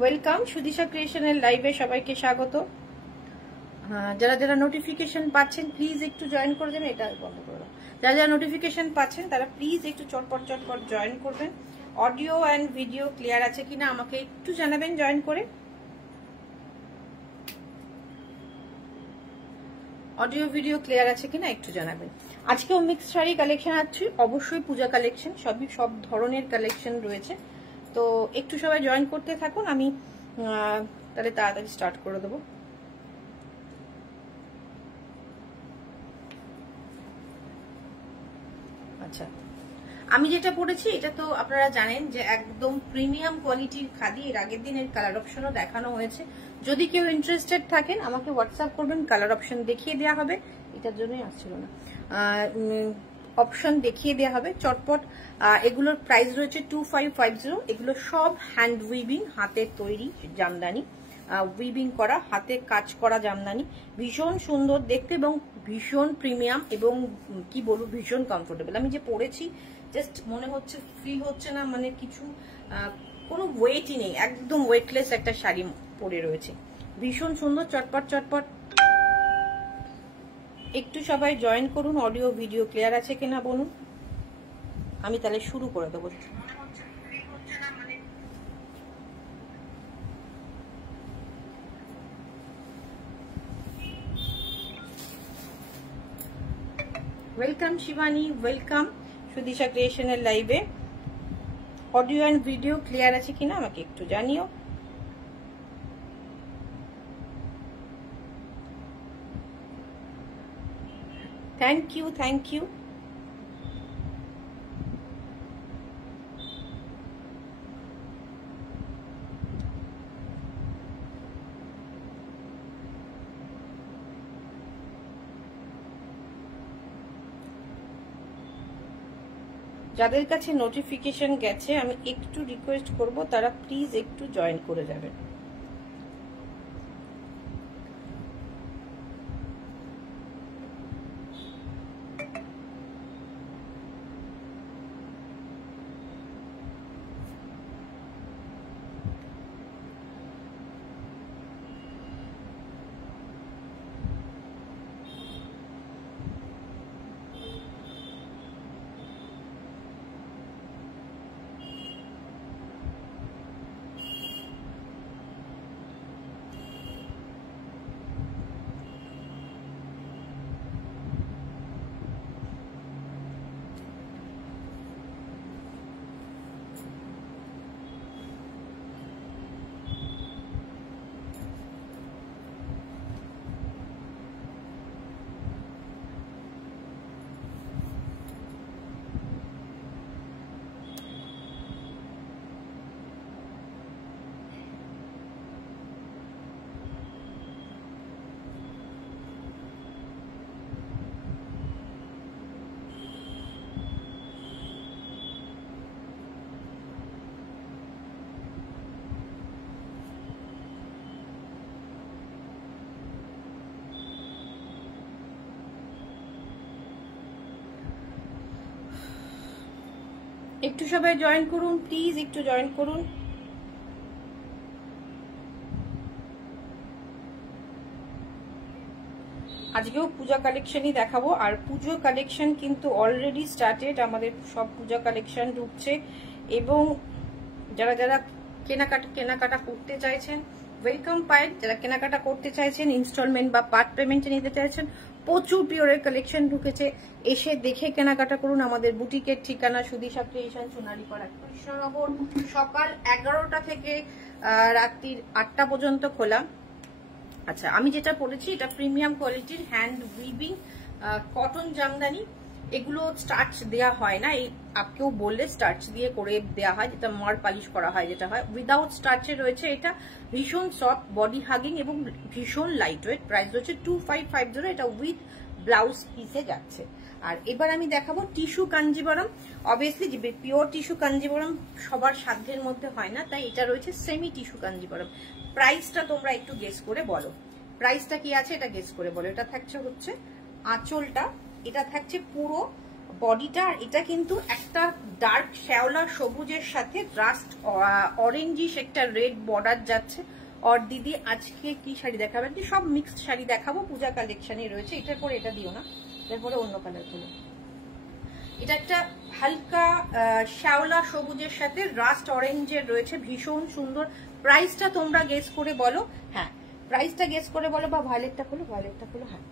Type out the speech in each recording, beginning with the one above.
Welcome Sudisha ক্রিয়েশনের লাইভে সবাইকে স্বাগত। যারা যারা নোটিফিকেশন পাচ্ছেন প্লিজ একটু জয়েন করে দেবেন। এটা বন্ধ করে দাও। যারা যারা নোটিফিকেশন পাচ্ছেন তারা প্লিজ একটু চটপট জয়েন করবেন। অডিও অ্যান্ড ভিডিও ক্লিয়ার আছে কিনা আমাকে একটু জানাবেন জয়েন করে। অডিও ভিডিও ক্লিয়ার আছে কিনা একটু জানাবেন। আজকেও মিক্স শাড়ি কালেকশন আছে, অবশ্যই পূজা কালেকশন, সব ধরনের কালেকশন রয়েছে। তো একটু সবাই জয়েন করতে থাকুন, আমি তাহলে তাড়াতাড়ি স্টার্ট করে দেবো। আচ্ছা, আমি যেটা পড়েছি এটা তো আপনারা জানেন যে একদম প্রিমিয়াম কোয়ালিটির খাদি। এর আগের দিনের কালার অপশনও দেখানো হয়েছে। যদি কেউ ইন্টারেস্টেড থাকেন আমাকে হোয়াটসঅ্যাপ করবেন, কালার অপশন দেখিয়ে দেওয়া হবে। এটার জন্যই আসছিল না, অপশন দেখিয়ে দেওয়া হবে চটপট। এগুলোর প্রাইস রয়েছে 2550। এগুলো সব হ্যান্ড উইভিং, হাতের তৈরি জামদানি, উইভিং করা, হাতে কাজ করা জামদানি। ভীষণ সুন্দর দেখতে এবং ভীষণ প্রিমিয়াম এবং কি বলবো ভীষণ কমফোর্টেবল। আমি যে পরেছি জাস্ট মনে হচ্ছে, ফিল হচ্ছে না মানে কিছু কোনো ওয়েটই নেই, একদম ওয়েটলেস একটা শাড়ি পরে রয়েছে। ভীষণ সুন্দর, চটপট একটু সবাই জয়েন করুন। অডিও ভিডিও ক্লিয়ার আছে কিনা বলুন, আমি তাহলে শুরু করে দেবো। ওয়েলকাম শিবানী, ওয়েলকাম সুদিশা ক্রিয়েশনের লাইভে। অডিও অ্যান্ড ভিডিও ক্লিয়ার আছে কিনা আমাকে একটু জানিও। Thank you. যাদের কাছে নোটিফিকেশন গেছে আমি একটু রিকোয়েস্ট করব তারা প্লিজ একটু জয়েন করে যাবেন। একটু সবাই জয়েন করুন প্লিজ, একটু জয়েন করুন। আজকেও পূজা কালেকশনই দেখাবো, আর পুজো কালেকশন কিন্তু অলরেডি স্টার্টেড। আমাদের সব পূজা কালেকশন ঢুকছে এবং যারা যারা কেনাকাটা করতে চাইছেন ওয়েলকাম পায়েল। যারা কেনাকাটা করতে চাইছেন ইনস্টলমেন্ট বা পার্ট পেমেন্টে নিতে চাইছেন, প্রচুর পিওরের কালেকশন ঢুকেছে। এসে দেখে কেনাকাটা করুন। আমাদের বুটিকের ঠিকানা সুদিশা ক্রিয়েশন, সোনালীপাড়া, কৃষ্ণনগর। সকাল 11টা থেকে রাত্রির 8টা পর্যন্ত খোলা। আচ্ছা, আমি যেটা পড়েছি এটা প্রিমিয়াম কোয়ালিটির হ্যান্ড উইভিং কটন জামদানি। এগুলো স্টার্চ দেয়া হয় না, এই আপকেও বললে স্টার্চ দিয়ে করে দেয়া হয়, যেটা মার পালিশ করা হয়, যেটা হয় উইদাউট স্টার্চে রয়েছে। এটা ভীষণ সফট, বডি হাগিং এবং ভীষণ লাইট ওয়েট। প্রাইস রয়েছে 2550। এটা উইথ ব্লাউজ পিসে যাচ্ছে। আর এবার আমি দেখাবো টিস্যু কাঞ্জিবরম। অবভিয়াসলি যে পিওর টিস্যু কাঞ্জিবরম সবার সাধ্যের মধ্যে হয় না, তাই এটা রয়েছে সেমি টিস্যু কাঞ্জিবরম। প্রাইসটা তোমরা একটু গেস করে বলো, প্রাইসটা কি আছে এটা গেস করে বলো। এটা থাকছে হচ্ছে আঁচলটা, এটা থাকছে পুরো বডিটা। আর এটা কিন্তু একটা ডার্ক শ্যাওলা সবুজের সাথে রাস্ট অরেঞ্জিশ একটা রেড বর্ডার যাচ্ছে। আর দিদি আজকে কি শাড়ি দেখাবেন? সব মিক্সড শাড়ি দেখাবো, পূজা কালেকশনে রয়েছে। এটার পরে এটা দিও না, এরপরে অন্য কালার গুলো। এটা একটা হালকা শ্যাওলা সবুজের সাথে রাস্ট অরেঞ্জের রয়েছে, ভীষণ সুন্দর। প্রাইসটা তোমরা গেস করে বলো। হ্যাঁ, প্রাইসটা গেস করে বলো, বা ভায়োলেটটা খোলো, ভায়োলেটটা খোলো। হ্যাঁ,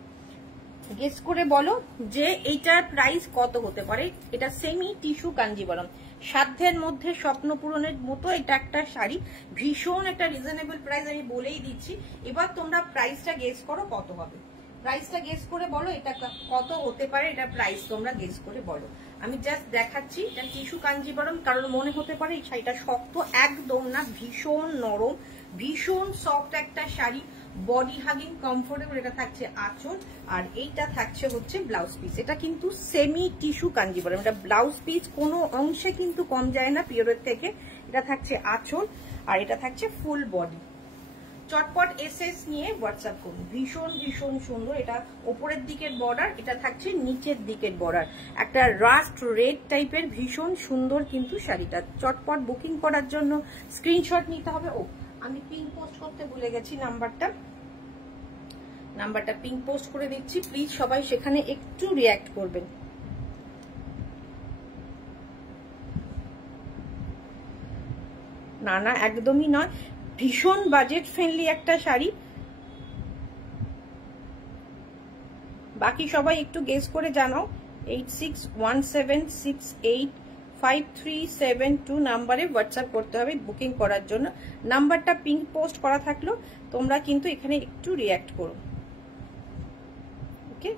গেস করে বলো যে এইটার প্রাইস কত হতে পারে। এটা সেমি টিস্যু কাঞ্জিবরম, সাধ্যের মধ্যে স্বপ্ন পূরণের মতো এটা একটা শাড়ি, ভীষণ একটা রিজনেবল প্রাইস আমি বলেই দিচ্ছি। এবার তোমরা প্রাইসটা গেস করো কত হবে, প্রাইসটা গেস করে বলো এটা কত হতে পারে, এটা প্রাইস তোমরা গেস করে বলো। আমি জাস্ট দেখাচ্ছি এটা টিস্যু কাঞ্জিবরম, কারণ মনে হতে পারে এই শাড়িটা শক্ত, একদম না, ভীষণ নরম, ভীষণ সফট একটা শাড়ি, বডি হাগিং, কমফোর্টেবল। এটা থাকছে আঁচল, আর এইটা থাকছে হচ্ছে ব্লাউজ পিস। এটা কিন্তু সেমি টিস্যু কাঞ্জিবরম, এটা ব্লাউজ পিস কোনো অংশে কিন্তু কম যায় না পিওরের থেকে। এটা থাকছে আঁচল, আর এটা থাকছে ফুল বডি। চটপট এসএস নিয়ে হোয়াটসঅ্যাপ করুন। ভীষণ ভীষণ সুন্দর। এটা ওপরের দিকের বর্ডার, এটা থাকছে নিচের দিকের বর্ডার, একটা রাস্ট রেড টাইপের, ভীষণ সুন্দর কিন্তু শাড়িটা। চটপট বুকিং করার জন্য স্ক্রিনশট নিতে হবে। ও, আমি পিন পোস্ট করতে ভুলে গেছি, নাম্বারটা পিন পোস্ট করে দিচ্ছি, প্লিজ সবাই সেখানে একটু রিঅ্যাক্ট করবেন। না না, একদমই নয়, ভীষণ বাজেট ফ্রেন্ডলি একটা শাড়ি। বাকি সবাই একটু গেস করে জানাও। 8617685372 নাম্বারে হোয়াটসঅ্যাপ করতে হবে বুকিং করার জন্য। নাম্বারটা পিন পোস্ট করা থাকলো, তোমরা কিন্তু এখানে একটু রিঅ্যাক্ট করো। ওকে,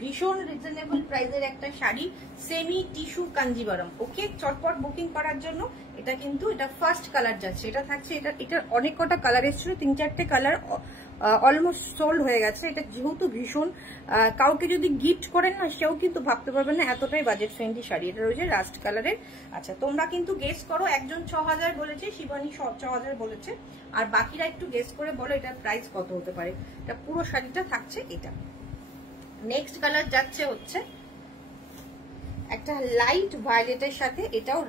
ভীষণ রিজনেবল প্রাইসের একটা শাড়ি, সেমি টিস্যু কাঞ্জিবরম। ওকে, চটপট বুকিং করার জন্য। এটা কিন্তু এটা ফার্স্ট কালার যাচ্ছে, এটা থাকছে, এটার অনেক কটা কালার এসেছিল, 3-4টে কালার অলমোস্ট সোল্ড হয়ে গেছে। এটা যেহেতু ভীষণ, কাউকে যদি গিফট করেন না, সেও কিন্তু ভাবতে পারবেন না এতটাই বাজেট ফ্রেন্ডলি শাড়ি। এটা রয়েছে রাস্ট কালারের। আচ্ছা, তোমরা কিন্তু গেস করো। একজন 6000 বলেছে, শিবানী 6000 বলেছে, আর বাকিরা একটু গেস করে বলো এটার প্রাইস কত হতে পারে। এটা পুরো শাড়িটা থাকছে এটা। নেক্সট কালার যাচ্ছে হচ্ছে একটা লাইট ভায়োলেটের সাথে, এটাও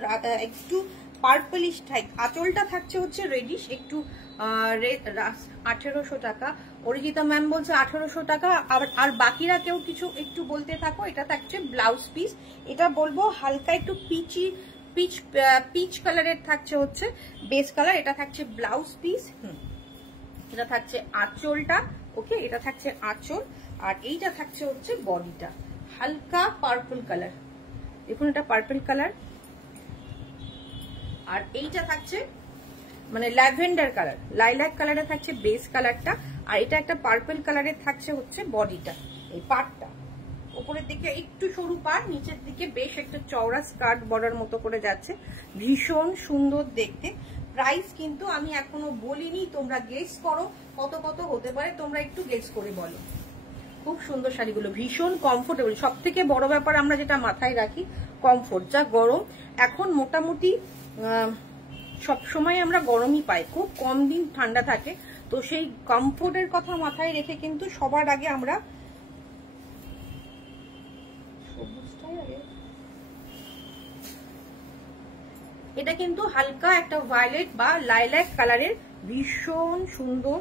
একটু পার্পলিশ টাইপ। আঁচলটা থাকছে হচ্ছে রেডিশ, একটু 1800 টাকা। অরিজিতা ম্যাম বলছে 1800 টাকা। আর বাকিরা কেউ কিছু একটু বলতে থাকো। এটা থাকছে ব্লাউজ পিস, এটা বলবো হালকা একটু পিচ কালারের থাকছে হচ্ছে বেস কালার। এটা থাকছে ব্লাউজ পিস, এটা থাকছে আঁচলটা। ওকে, এটা থাকছে আঁচল, আর এইটা থাকছে হচ্ছে বডিটা, হালকা পার্পল কালার। দেখুন, এটা পার্পল কালার, আর এইটা থাকছে মানে ল্যাভেন্ডার কালার, লাইলাক কালারে থাকছে বেস কালারটা, আর এটা একটা পার্পল কালারের থাকছে হচ্ছে বডিটা। এই পার্টটা উপরের দিকে একটু সরু পাড়, নিচের দিকে বেশ একটা চওড়া স্কার্ট বর্ডার মতো করে যাচ্ছে, ভীষণ সুন্দর দেখতে। প্রাইস কিন্তু আমি এখনো বলিনি, তোমরা গেস করো কত কত হতে পারে, তোমরা একটু গেস করে বলো। খুব সুন্দর শাড়িগুলো, ভীষণ কমফোর্টেবল। সব থেকে বড় ব্যাপার আমরা যেটা মাথায় রাখি, কমফোর্ট। যা গরম এখন, মোটামুটি সবসময় আমরা গরমই পাই, খুব কম দিন ঠান্ডা থাকে, তো সেই কমফোর্টের কথা মাথায় রেখে কিন্তু সবার আগে আমরা এটা কিন্তু হালকা একটা ভায়োলেট বা লাইলাক কালারের, ভীষণ সুন্দর।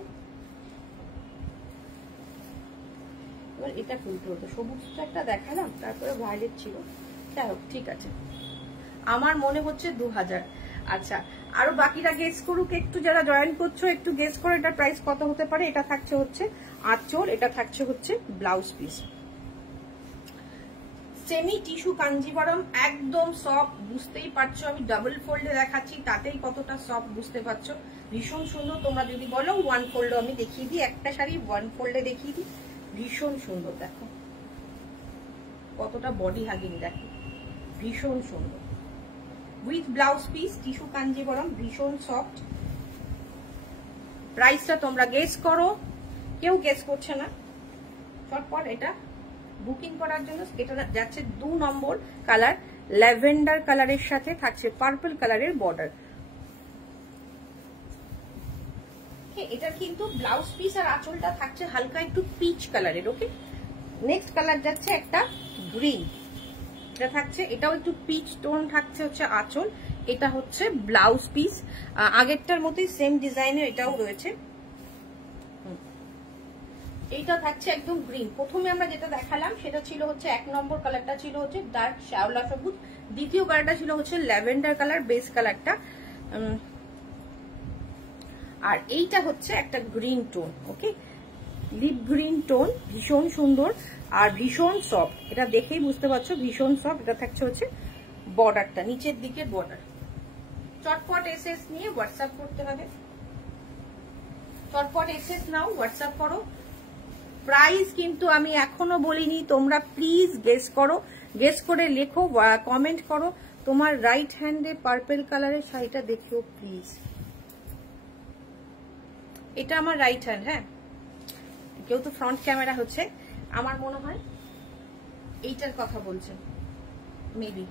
এবার এটা খুলতে হতো, সবুজটা একটা দেখালাম, তারপরে ভায়োলেট ছিল, যাই হোক ঠিক আছে। আমার মনে হচ্ছে 2000। আচ্ছা, আরো বাকিরা গেস করুক একটু, যারা জয়েন করছো একটু গেস করো এটা প্রাইস কত হতে পারে। এটা থাকছে হচ্ছে আঁচল, এটা থাকছে হচ্ছে blouse piece. Semi tissue Kanjeevaram, একদম সফট, বুঝতেই পারছো। আমি ডাবল ফোল্ডে দেখাচ্ছি, তাতেই কতটা সফট বুঝতে পারছো। ভীষণ সুন্দর। তোমরা যদি বলো ওয়ান ফোল্ডে আমি দেখিয়ে দিই, একটা শাড়ি ওয়ান ফোল্ডে দেখিয়ে দিই, ভীষণ সুন্দর। দেখো কতটা বডি হাগিং, দেখো ভীষণ সুন্দর। With blouse piece, tissue Kanjeevaram, ভীষণ সফট। প্রাইসটা তোমরা গেস করো, কেউ গেস করছে না। চটপট এটা বুকিং করার জন্য। এটা যাচ্ছে 2 নম্বর কালার, ল্যাভেন্ডার কালারের সাথে থাকছে পার্পল কালারের বর্ডার। এটা কিন্তু ব্লাউজ পিস, আর আঁচলটা থাকছে হালকা একটু পিচ কালারের। ওকে, নেক্সট কালার যাচ্ছে একটা গ্রিন, এটা থাকছে, এটাও একটু পিচ টোন থাকছে হচ্ছে আঁচল, এটা হচ্ছে ব্লাউজ পিস, আগেরটার মতোই সেম ডিজাইনের এটাও রয়েছে। এইটা থাকছে একদম গ্রিন। প্রথমে আমরা যেটা দেখালাম সেটা ছিল হচ্ছে 1 নম্বর কালারটা ছিল হচ্ছে ডার্ক শ্যাওলা সবুজ, দ্বিতীয় কালারটা ছিল হচ্ছে ল্যাভেন্ডার কালার বেস কালারটা, আর এইটা হচ্ছে একটা গ্রিন টোন, ওকে লিপ গ্রিন টোন, ভীষণ সুন্দর আর ভীষণ সফট, এটা দেখেই বুঝতে পারছো ভীষণ সফট। এটা থাকছে হচ্ছে বর্ডারটা, নিচের দিকের বর্ডার। চটপট এসএস নিয়ে হোয়াটসঅ্যাপ করতে হবে, চটপট এসএস নাও, হোয়াটসঅ্যাপ করো। প্রাইস কিন্তু আমি এখনো বলিনি, তোমরা প্লিজ গেস করো, গেস করে লেখো, কমেন্ট করো। তোমার রাইট হ্যান্ডে পার্পল কালারের শাড়িটা দেখিও প্লিজ। এটা আমার রাইট হ্যান্ড, হ্যাঁ কেউ তো ফ্রন্ট ক্যামেরা হচ্ছে, আমার মনে হয় এইটার কথা বলছেন, মেবি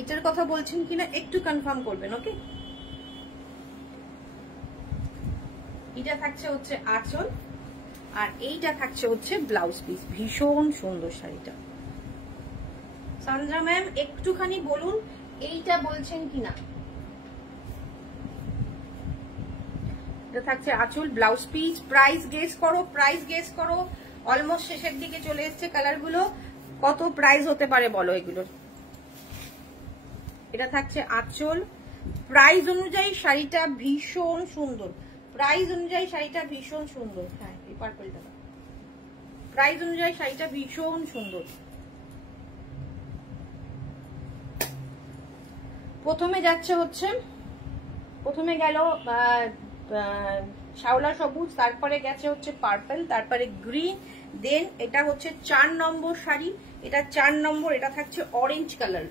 এটার কথা বলছেন কিনা একটু কনফার্ম করবেন, ওকে। এটা থাকছে হচ্ছে আঁচল আর এইটা থাকছে হচ্ছে ব্লাউজ পিস, ভীষণ সুন্দর শাড়িটা। সান্দ্রা ম্যাম একটুখানি বলুন এইটা বলছেন কিনা। এটা থাকছে আঁচল, ব্লাউজ পিস, প্রাইস গেস করো, প্রাইস গেস করো। অলমোস্ট শেষের দিকে চলে এসছে কালার গুলো, কত প্রাইস হতে পারে বলো এগুলোর। এটা থাকছে আঁচল, প্রাইস অনুযায়ী শাড়িটা ভীষণ সুন্দর, প্রাইস অনুযায়ী শাড়িটা ভীষণ সুন্দর, হ্যাঁ এই পার্পলটা প্রাইস অনুযায়ী শাড়িটা ভীষণ সুন্দর। প্রথমে যাচ্ছে হচ্ছে, প্রথমে গেল শ্যাওলা সবুজ, তারপরে গেছে হচ্ছে পার্পল, তারপরে গ্রিন, দেন এটা হচ্ছে 4 নম্বর শাড়ি, এটা 4 নম্বর, এটা থাকছে অরেঞ্জ কালার,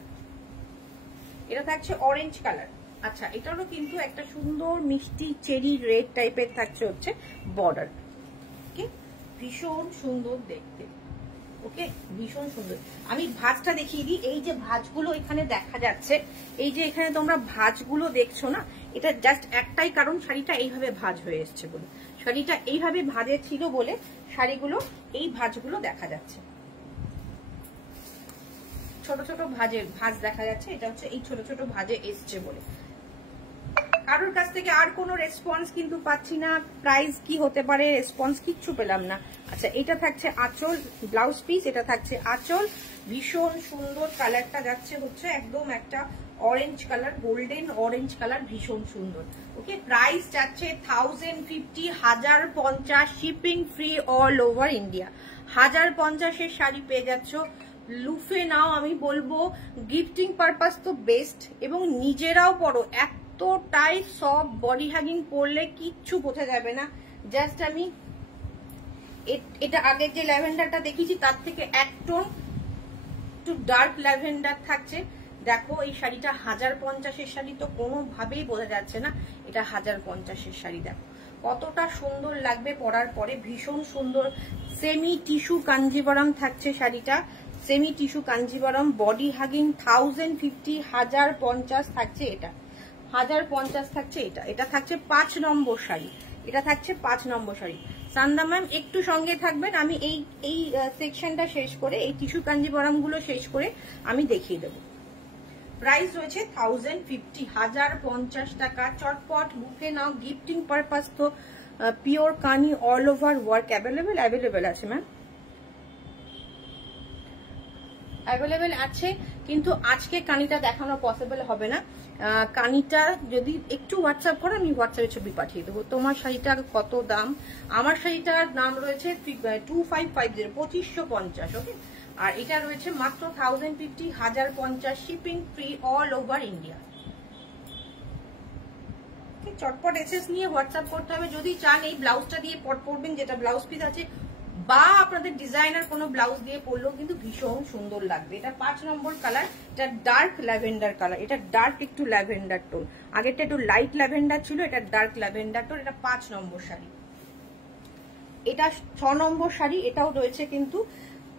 এটা থাকছে অরেঞ্জ কালার। আচ্ছা এটারও কিন্তু একটা সুন্দর মিষ্টি চেরি রেড টাইপের থাকছে হচ্ছে বর্ডার, ওকে ভীষণ সুন্দর দেখতে, ওকে ভীষণ সুন্দর। আমি ভাঁজটা দেখিয়ে দিই, এই যে ভাঁজগুলো এখানে দেখা যাচ্ছে, এই যে এখানে তোমরা ভাঁজগুলো দেখছো না, এটা জাস্ট একটাই কারণ শাড়িটা এইভাবে ভাঁজ হয়ে এসছে বলে, শাড়িটা এইভাবে ভাঁজে ছিল বলে শাড়িগুলো এই ভাঁজগুলো দেখা যাচ্ছে, ছোট ছোট ভাঁজ দেখা যাচ্ছে, এটা হচ্ছে এই ছোট ছোট ভাঁজে এসছে বলে। কারোর কাছ থেকে আর কোনো রেসপন্স কিন্তু পাচ্ছি না, প্রাইস কি হতে পারে রেসপন্স কিচ্ছু পেলাম না। আচ্ছা এটা থাকছে আঁচল, ব্লাউজ পিস, এটা থাকছে আঁচল, ভীষণ সুন্দর কালারটা যাচ্ছে হচ্ছে একদম একটা orange colour, golden orange colour, ভীষণ সুন্দর, ওকে। প্রাইস যাচ্ছে 1050, 1050, shipping free all over India. 1050-এর শাড়ি পেয়ে যাচ্ছ, লুফে নাও, আমি বলবো গিফটিং পারপাস তো বেস্ট, এবং নিজেরাও পরো, এতটাই সফট, বডি হ্যাগিং পরলে কিচ্ছু বোঝা যাবে না। জাস্ট আমি এটা আগের যে ল্যাভেন্ডারটা দেখিয়েছি তার থেকে এক টোন একটু ডার্ক ল্যাভেন্ডার থাকছে। দেখো এই শাড়িটা 1050-এর শাড়ি তো কোনোভাবেই বোঝা যাচ্ছে না এটা 1050-এর শাড়ি, দেখো কতটা সুন্দর লাগবে পরার পরে, ভীষণ সুন্দর। সেমি টিস্যু কাঞ্জিবরম থাকছে শাড়িটা, semi tissue Kanjeevaram, body hugging, 1050, 1050 থাকছে এটা, 1050 থাকছে এটা। এটা থাকছে 5 নম্বর শাড়ি, এটা থাকছে 5 নম্বর শাড়ি। সান্দা ম্যাম একটু সঙ্গে থাকবেন, আমি এই সেকশনটা শেষ করে, এই টিস্যু কাঞ্জিবরম গুলো শেষ করে আমি দেখিয়ে দেবো। প্রাইস রয়েছে 1050, 1050 টাকা। চটপট বুকে নাও, গিফটিং পারপাস তো পিওর কানি অল ওভার ওয়ার্ক অ্যাভেলেবেল আছে ম্যাম, অ্যাভেলেবেল আছে, কিন্তু আজকে কানিটা দেখানো পসিবল হবে না। কানিটা যদি একটু হোয়াটসঅ্যাপ করো আমি হোয়াটসঅ্যাপে ছবি পাঠিয়ে দেবো। তোমার শাড়িটার কত দাম? আমার শাড়িটার দাম রয়েছে 2550, 2550, ওকে। আর এটা রয়েছে মাত্র 1050, 1050, shipping free all over India. চটপট এসএস নিয়ে হোয়াটসঅ্যাপ করতে হবে। যদি চান এই ব্লাউজটা দিয়ে পরবেন, যেটা ব্লাউজ পিস আছে, বা আপনাদের ডিজাইনার কোনো ব্লাউজ দিয়ে পরলেও কিন্তু ভীষণ সুন্দর লাগবে। এটা 5 নম্বর কালার, এটা ডার্ক ল্যাভেন্ডার কালার, এটা ডার্ক একটু ল্যাভেন্ডার টোন, আগেরটা একটু লাইট ল্যাভেন্ডার ছিল, এটা ডার্ক ল্যাভেন্ডার টোন, এটা 5 নম্বর শাড়ি। এটা 6 নম্বর শাড়ি, এটাও রয়েছে কিন্তু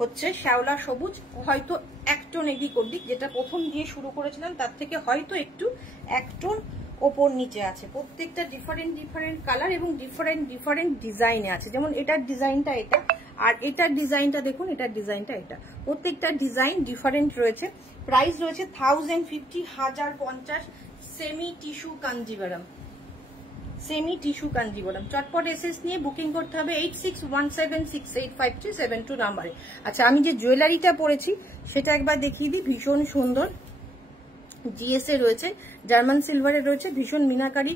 হচ্ছে শ্যাওলা সবুজ, হয়তো এক টোন এদিক ওদিক, যেটা প্রথম দিয়ে শুরু করেছিলাম তার থেকে হয়তো একটু এক টোন ওপর নিচে আছে। প্রত্যেকটা ডিফারেন্ট কালার এবং ডিফারেন্ট ডিজাইনে আছে। যেমন এটার ডিজাইনটা এটা, আর এটার ডিজাইনটা দেখুন, এটার ডিজাইনটা এটা, প্রত্যেকটা ডিজাইন ডিফারেন্ট রয়েছে। প্রাইস রয়েছে 1050, 1050। Semi tissue Kanjivaram, semi tissue Kanjivaram. চটপট এসএস নিয়ে বুকিং করতে হবে 8617685372 নাম্বারে। আচ্ছা, আমি যে জুয়েলারিটা পরেছি সেটা একবার দেখিয়ে দিই। ভীষণ সুন্দর জিএস এ রয়েছে, জার্মান সিলভারে রয়েছে, ভীষণ মিনাকারি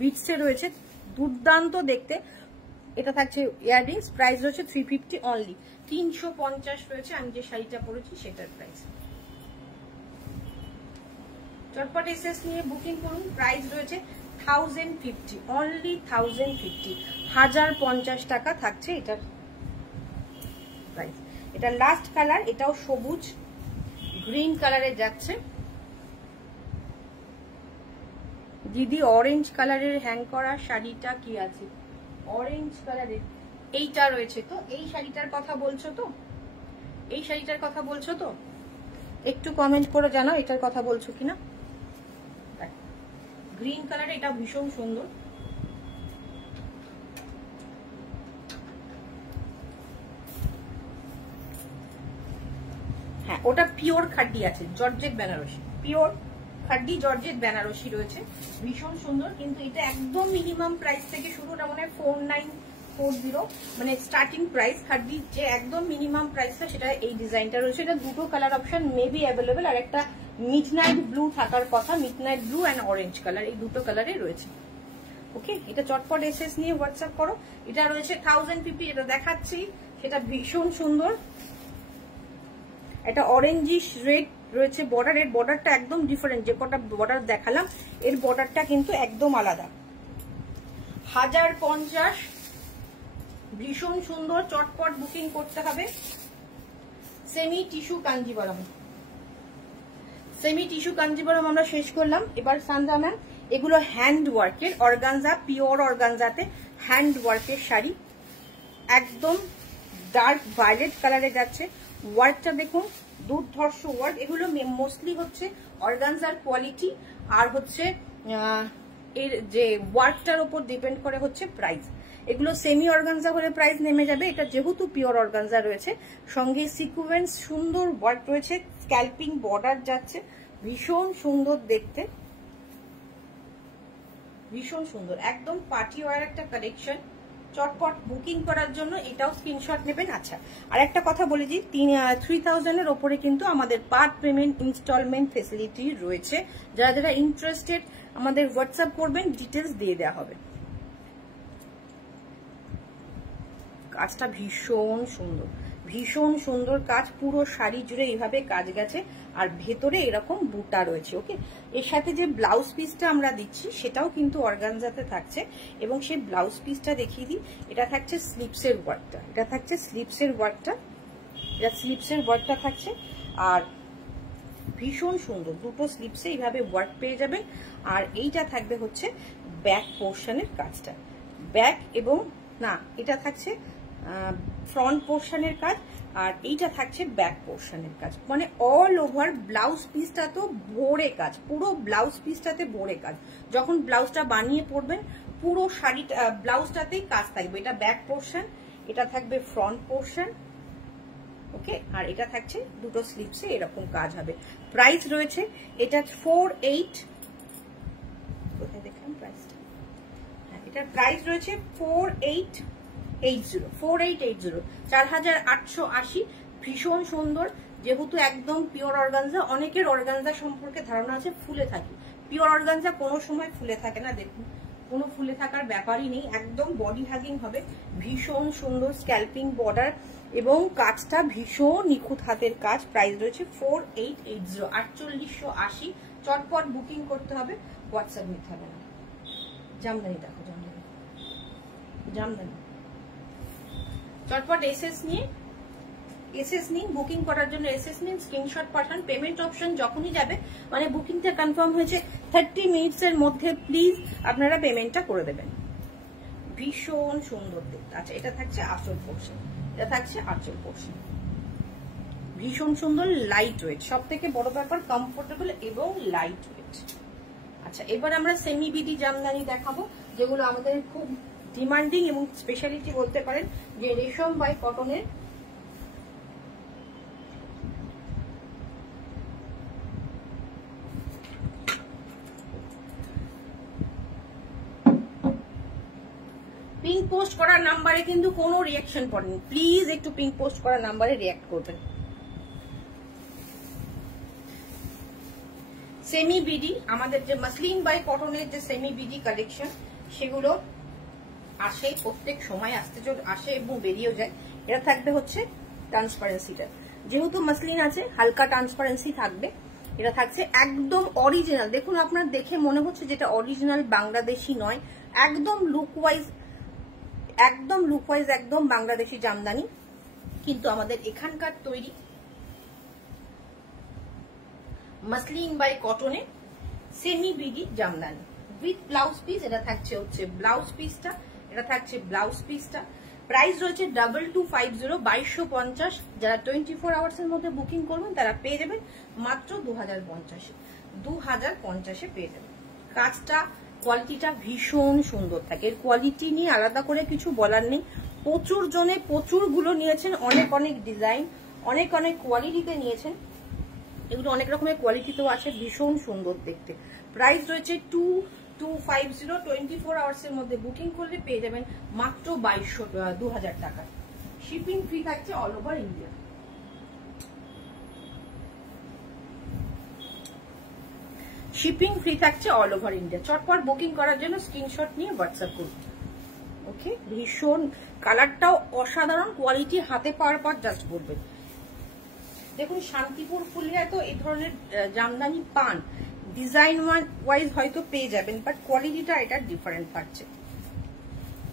বিটসে রয়েছে, দুর্দান্ত দেখতে। এটা থাকছে ইয়াররিংস, প্রাইস রয়েছে 350 অনলি, 350 রয়েছে। আমি যে শাড়িটা পরেছি সেটার প্রাইস। চটপট এসএস নিয়ে বুকিং করুন, প্রাইস রয়েছে 1050 অনলি, 1050, 1050 টাকা থাকছে এটার প্রাইস। এটা লাস্ট কালার, এটাও সবুজ গ্রিন কালারে যাচ্ছে। দিদি অরেঞ্জ কালারের হ্যাং করা শাড়িটা কি আছে? অরেঞ্জ কালারের এইটা রয়েছে তো, এই শাড়িটার কথা বলছো তো? এই শাড়িটার কথা বলছো তো? একটু কমেন্ট করে জানাও এটার কথা বলছো কিনা। গ্রিন কালার, এটা ভীষণ সুন্দর। হ্যাঁ, ওটা পিওর খাড্ডি আছে, georgette Banarasi, pure খাড্ডি georgette Banarasi রয়েছে, ভীষণ সুন্দর। কিন্তু এটা একদম মিনিমাম প্রাইস থেকে শুরু, ওটা মানে 4940 মানে স্টার্টিং প্রাইস। খাড্ডি যে একদম মিনিমাম প্রাইসটা সেটা এই ডিজাইনটা রয়েছে। এটা দুটো কালার অপশন মেবি অ্যাভেলেবেল, আর একটা মিডনাইট ব্লু থাকার কথা, midnight blue and orange colour, এই দুটো কালারে রয়েছে। ওকে, এটা চটপট এসএস নিয়ে হোয়াটসঅ্যাপ করো। এটা রয়েছে 1050, এটা দেখাচ্ছি, সেটা ভীষণ সুন্দর। এটা অরেঞ্জিশ রেড রয়েছে বর্ডার, এর বর্ডারটা একদম ডিফারেন্ট। যে কটা বর্ডার দেখালাম এর বর্ডারটা কিন্তু একদম আলাদা। 1050, ভীষণ সুন্দর। চটপট বুকিং করতে হবে। Semi tissue Kanjivaram, semi tissue Kanjivaram আমরা শেষ করলাম। এবার সানজা ম্যাম, এগুলো হ্যান্ড ওয়ার্কের অর্গানজা, পিওর অর্গানজাতে হ্যান্ড ওয়ার্কের শাড়ি, একদম ডার্ক ভায়োলেট কালারে যাচ্ছে। ওয়ার্কটা দেখুন, দুর্ধর্ষ ওয়ার্ক। এগুলো মোস্টলি হচ্ছে অর্গানজার কোয়ালিটি, আর হচ্ছে এর যে ওয়ার্কটার উপর ডিপেন্ড করে হচ্ছে প্রাইস। এগুলো সেমি অর্গানজা হলে প্রাইস নেমে যাবে, এটা যেহেতু পিওর অর্গানজা রয়েছে, সঙ্গে সিকুয়েন্স সুন্দর ওয়ার্ক রয়েছে, স্ক্যাল্পিং বর্ডার যাচ্ছে, ভীষণ সুন্দর দেখতে, ভীষণ সুন্দর, একদম পার্টি ওয়ার একটা কালেকশন। চটপট বুকিং করার জন্য এটাও স্ক্রিনশট নেবেন। আচ্ছা, আর একটা কথা বলে দিই, 3000 এর ওপরে কিন্তু আমাদের পার্ট পেমেন্ট ইনস্টলমেন্ট ফেসিলিটি রয়েছে। যারা যারা ইন্টারেস্টেড আমাদের হোয়াটসঅ্যাপ করবেন, ডিটেলস দিয়ে দেওয়া হবে। কাজটা ভীষণ সুন্দর, ভীষণ সুন্দর কাজ, পুরো শাড়ি জুড়ে এইভাবে কাজ গেছে, আর ভেতরে এরকম বুটা রয়েছে। ওকে, এর সাথে যে ব্লাউজ পিসটা আমরা দিচ্ছি সেটাও কিন্তু অর্গানজাতে থাকছে, এবং সেই ব্লাউজ পিসটা দেখিয়ে দিই। এটা থাকছে স্লিপসের ওয়ার্কটা, এটা থাকছে স্লিপসের ওয়ার্কটা, এটা স্লিপসের ওয়ার্কটা থাকছে, আর ভীষণ সুন্দর দুটো স্লিপসে এইভাবে ওয়ার্ক পেয়ে যাবেন। আর এইটা থাকবে হচ্ছে ব্যাক পোর্শনের কাজটা, ব্যাক এবং না, এটা থাকছে ফ্রন্ট পোর্শনের কাজ, আর এইটা থাকছে ব্যাক পোর্শনের কাজ, মানে অল ওভার ব্লাউজ পিসটা তো ভরে কাজ, পুরো ব্লাউজ পিসটাতে ভরে কাজ। যখন ব্লাউজটা বানিয়ে পরবেন পুরো শাড়িটা ব্লাউজটাতেই কাজ থাকবে। এটা ব্যাক পোর্শন, এটা থাকবে ফ্রন্ট পোর্শন। ওকে, আর এটা থাকছে দুটো স্লিপসে এরকম কাজ হবে। প্রাইস রয়েছে এটা 48, কোথায় দেখলাম প্রাইসটা, হ্যাঁ, এটার প্রাইস রয়েছে 4880, 4880, ভীষণ সুন্দর। যেহেতু একদম পিওর অর্গানজা, অনেকের অর্গানজা সম্পর্কে ধারণা আছে ফুলে থাকে, পিওর অর্গানজা কোনো সময় ফুলে থাকে না, দেখুন কোনো ফুলে থাকার ব্যাপারই নেই, একদম বডি হাগিং হবে। ভীষণ সুন্দর স্ক্যাল্পিং বর্ডার এবং কাজটা ভীষণ নিখুঁত হাতের কাজ। প্রাইস রয়েছে 4880, 4880। চটপট বুকিং করতে হবে, হোয়াটসঅ্যাপ নিতে হবে না। জামদানি দেখো, জামদানি, জামদানি। চটপট এসএস নিন, বুকিং করার জন্য এসএস নিন, স্ক্রিনশট পাঠান। পেমেন্ট অপশন যখনই যাবে, মানে বুকিংটা কনফার্ম হয়েছে 30 মিনিটসের মধ্যে প্লিজ আপনারা পেমেন্টটা করে দেবেন। ভীষণ সুন্দর দেখতে। আচ্ছা, এটা থাকছে আঁচল পোর্শন, এটা থাকছে আঁচল পোর্শন, ভীষণ সুন্দর, লাইট ওয়েট, সব থেকে বড় ব্যাপার কমফোর্টেবল এবং লাইট ওয়েট। আচ্ছা, এবার আমরা সেমি বিডি জামদানি দেখাবো, যেগুলো আমাদের খুব ডিমান্ডিং এবং স্পেশালিটি বলতে পারেন যে রেশম বাই কটনের পিঙ্ক পোস্ট করার নাম্বারে কিন্তু কোনো রিয়াকশন পড়েনি, প্লিজ একটু পিঙ্ক পোস্ট করার নাম্বারে রিয়াক্ট করবেন। সেমি বিডি, আমাদের যে মাসলিন বাই কটনের যে সেমি বিডি কালেকশন সেগুলো আসে, প্রত্যেক সময় আসে এবং বেরিয়েও যায়। এটা থাকবে হচ্ছে ট্রান্সপারেন্সিটা, যেহেতু মাসলিন আছে হালকা ট্রান্সপারেন্সি থাকবে। এটা থাকছে একদম অরিজিনাল, দেখুন আপনার দেখে মনে হচ্ছে যেটা অরিজিনাল বাংলাদেশি নয়, একদম লুক ওয়াইজ একদম বাংলাদেশি জামদানি, কিন্তু আমাদের এখানকার তৈরি মাসলিন বাই কটনে সেমি বিডি জামদানি উইথ ব্লাউজ পিস। এটা থাকছে হচ্ছে ব্লাউজ পিসটা, এটা থাকছে ব্লাউজ পিসটা। প্রাইস রয়েছে 2250, 2250। যারা 24 আওয়ার্স এর মধ্যে বুকিং করবেন তারা পেয়ে যাবেন মাত্র 2050 পেয়ে যাবেন। কাজটা কোয়ালিটিটা ভীষণ সুন্দর থাকে, এর কোয়ালিটি নিয়ে আলাদা করে কিছু বলার নেই। প্রচুর জনে প্রচুরগুলো নিয়েছেন, অনেক ডিজাইন, অনেক কোয়ালিটিতে নিয়েছেন, এগুলো অনেক রকমের কোয়ালিটিতেও আছে, ভীষণ সুন্দর দেখতে। প্রাইস রয়েছে 2250, 24 আওয়ার্স এর মধ্যে বুকিং করলে পেয়ে যাবেন মাত্র 2000 টাকা। শিপিং ফ্রি থাকছে all over India. Shipping free থাকছে অল ওভার ইন্ডিয়া। চটপট বুকিং করার জন্য স্ক্রিনশট নিয়ে হোয়াটসঅ্যাপ করুন। ওকে, ভীষণ কালারটাও অসাধারণ, কোয়ালিটি হাতে পাওয়ার পর জাস্ট বলবেন। দেখুন শান্তিপুর ফুলিয়া তো এই ধরনের জামদানি পান, ডিজাইন ওয়াইজ হয়তো পেয়ে যাবেন, বাট কোয়ালিটিটা এটা ডিফারেন্ট থাকছে।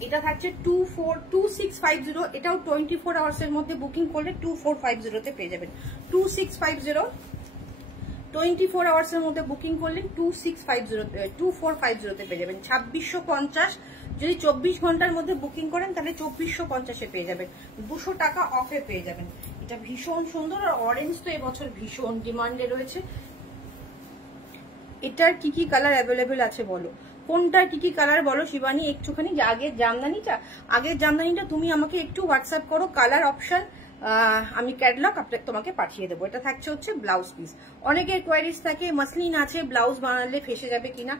এটা থাকছে 2650, এটাও 24 আওয়ার্স এর মধ্যে বুকিং করলে 2450 তে পেয়ে যাবেন। 2650, 24 আওয়ার্স এর মধ্যে বুকিং করলে 2450 তে পেয়ে যাবেন। 2650, যদি 24 ঘন্টার মধ্যে বুকিং করেন তাহলে 2450 পেয়ে যাবেন, 200 টাকা অফে পেয়ে যাবেন। এটা ভীষণ সুন্দর, আর অরেঞ্জ তো এবছর ভীষণ ডিমান্ডে রয়েছে। এটার কি কালার অ্যাভেলেবেল আছে বলো, কোনটার কি কালার বলো শিবানী একটুখানি। আগের জামদানিটা তুমি আমাকে একটু হোয়াটসঅ্যাপ করো, কালার অপশন আমি ক্যাটালগ তোমাকে পাঠিয়ে দেবো। এটা থাকছে হচ্ছে ব্লাউজ পিস। অনেকের কোয়ারিজ থাকে মাসলিন আছে ব্লাউজ বানালে ফেসে যাবে কিনা,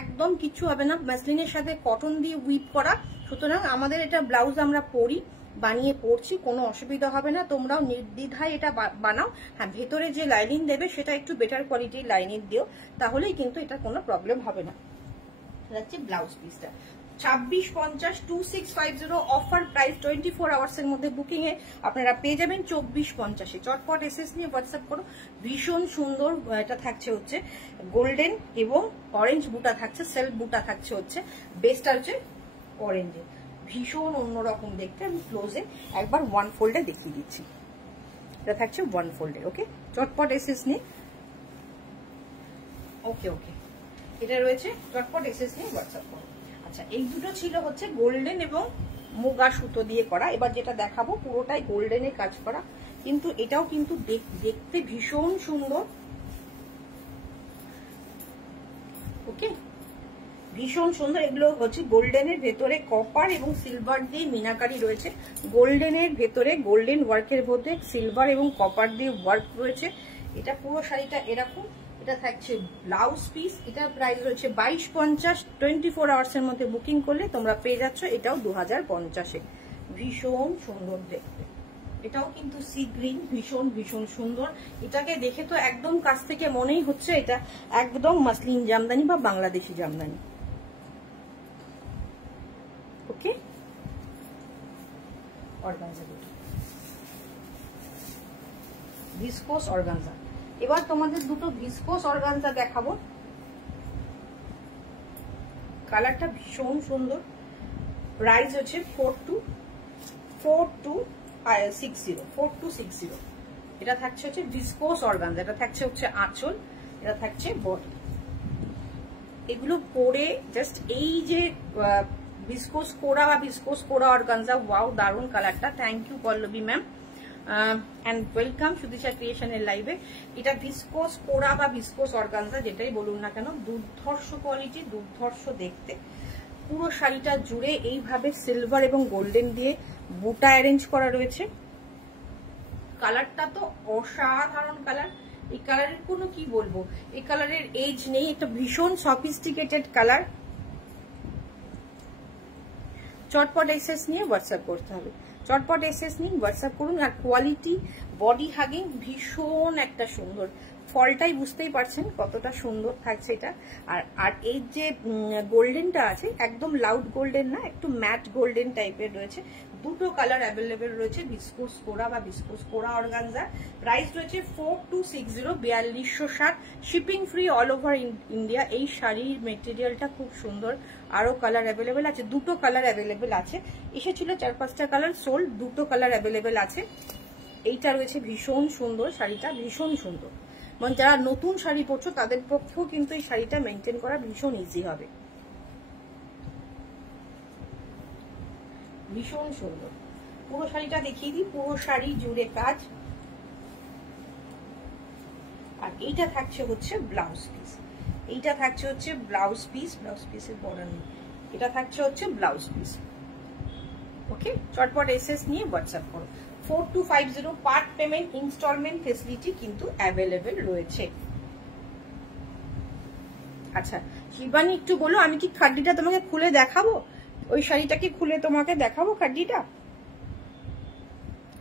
একদম কিচ্ছু হবে না, মাসলিনের সাথে কটন দিয়ে উইপ করা, সুতরাং আমাদের এটা ব্লাউজ আমরা বানিয়ে পড়ছি, কোনো অসুবিধা হবে না, তোমরাও নির্দ্বিধায় এটা বানাও। হ্যাঁ, ভেতরে যে লাইনিং দেবে সেটা একটু বেটার কোয়ালিটির লাইনিং দিও, তাহলেই কিন্তু এটা কোনো প্রবলেম হবে না। হচ্ছে ব্লাউজ পিসটা 2650, 2650 অফার প্রাইস। 24 আওয়ার্স এর মধ্যে বুকিং এ আপনারা পেয়ে যাবেন 2450। চটপট এসএস নিয়ে হোয়াটসঅ্যাপ করো। ভীষণ সুন্দর, এটা থাকছে হচ্ছে গোল্ডেন এবং অরেঞ্জ বুটা থাকছে, সেলফ বুটা থাকছে হচ্ছে, বেসটা হচ্ছে অরেঞ্জে, ভীষণ অন্যরকম দেখতে। আমি ক্লোজে একবার ওয়ান ফোল্ডে দেখিয়ে দিচ্ছি, এটা থাকছে ওয়ান ফোল্ডে। ওকে, চটপট এসএস নিয়ে ওকে এটা রয়েছে, চটপট এসএস নিয়ে হোয়াটসঅ্যাপ করো। আচ্ছা, এই দুটো ছিল হচ্ছে গোল্ডেন এবং মুগা সুতো দিয়ে করা। এবার যেটা দেখাবো পুরোটাই গোল্ডেনের কাজ করা, কিন্তু এটাও কিন্তু দেখতে ভীষণ সুন্দর। ওকে, ভীষণ সুন্দর। এগুলো হচ্ছে গোল্ডেনের ভেতরে কপার এবং সিলভার দিয়ে মিনাকারি রয়েছে, গোল্ডেনের ভেতরে গোল্ডেন ওয়ার্কের মধ্যে সিলভার এবং কপার দিয়ে ওয়ার্ক রয়েছে। এটা পুরো শাড়িটা এরকম। এটা থাকছে ব্লাউজ পিস, এটার প্রাইস রয়েছে 2250। 24 আওয়ার্স এর মধ্যে বুকিং করলে তোমরা পেয়ে যাচ্ছ এটাও 2050। ভীষণ সুন্দর দেখতে, এটাও কিন্তু সি গ্রিন, ভীষণ সুন্দর। এটাকে দেখে তো একদম কাছ থেকে মনেই হচ্ছে এটা একদম মাসলিন জামদানি বা বাংলাদেশি জামদানি। ওকে, অর্গানজা, ভিসকোস অর্গানজা। এবার তোমাদের দুটো ভিসকোস অর্গানজা দেখাবো, কালারটা ভীষণ সুন্দর। প্রাইস হচ্ছে 4260। এটা থাকছে হচ্ছে ভিসকোস অর্গানজা, এটা থাকছে হচ্ছে আঁচল, এটা থাকছে বডি। এগুলো পরে জাস্ট এই যে ভিসকোস কোরা বা ভিসকোস কোরা অর্গানজা, ওয়াও দারুণ কালারটা। Thank you Pallavi ma'am and welcome Sudisha ক্রিয়েশনের লাইভে। এটা ভিসকোস কোরা বা ভিসকোস অর্গানজা যেটাই বলুন না কেন, দুর্ধর্ষ কোয়ালিটি, দুর্ধর্ষ দেখতে। পুরো শাড়িটা জুড়ে এইভাবে সিলভার এবং গোল্ডেন দিয়ে বুটা অ্যারেঞ্জ করা রয়েছে। কালারটা তো অসাধারণ কালার। এই কালারের কোনো কি বলবো, এই কালারের এজ নেই। একটা ভীষণ সফিস্টিকেটেড কালার। চটপট এসএস নিয়ে হোয়াটসঅ্যাপ করতে হবে, চটপট এসএস নিয়ে হোয়াটসঅ্যাপ করুন। আর কোয়ালিটি বডি হাগিং ভীষণ একটা সুন্দর, ফলটাই বুঝতেই পারছেন কতটা সুন্দর থাকছে এটা। আর এই যে গোল্ডেনটা আছে একদম লাউড গোল্ডেন না, একটু ম্যাট গোল্ডেন টাইপের রয়েছে। দুটো কালার অ্যাভেলেবেল রয়েছে, ভিসকোস কোরা বা ভিসকোস কোরা অর্গানজা। প্রাইস রয়েছে 4260, 4260। Shipping free all over India. এই শাড়ির মেটেরিয়ালটা খুব সুন্দর। আরো কালার অ্যাভেলেবেল আছে, দুটো কালার অ্যাভেলেবেল আছে। এসেছিল 4-5টা কালার, সোল্ড। দুটো কালার অ্যাভেলেবেল আছে। এইটা রয়েছে ভীষণ সুন্দর, শাড়িটা ভীষণ সুন্দর। মানে যারা নতুন শাড়ি পরছো তাদের পক্ষেও কিন্তু এই শাড়িটা মেনটেন করা ভীষণ ইজি হবে। ভীষণ সুন্দর। পুরো শাড়িটা দেখিয়ে দিই, পুরো শাড়ি জুড়ে কাজ। আর এইটা থাকছে হচ্ছে ব্লাউজ পিস। এইটা থাকছে হচ্ছে ব্লাউজ পিস, ব্লাউজ পিসের বর্ডার নেই। এটা থাকছে হচ্ছে ব্লাউজ পিস। ওকে, চটপট এসএস নিয়ে হোয়াটসঅ্যাপ করো। 4250 পার্ট পেমেন্ট ইনস্টলমেন্ট ফেসিলিটি কিন্তু অ্যাভেলেবেল রয়েছে। আচ্ছা শিবানী একটু বলো, আমি কি খাড্ডিটা তোমাকে খুলে দেখাবো? ওই শাড়িটা কি খুলে তোমাকে দেখাবো খাড্ডিটা?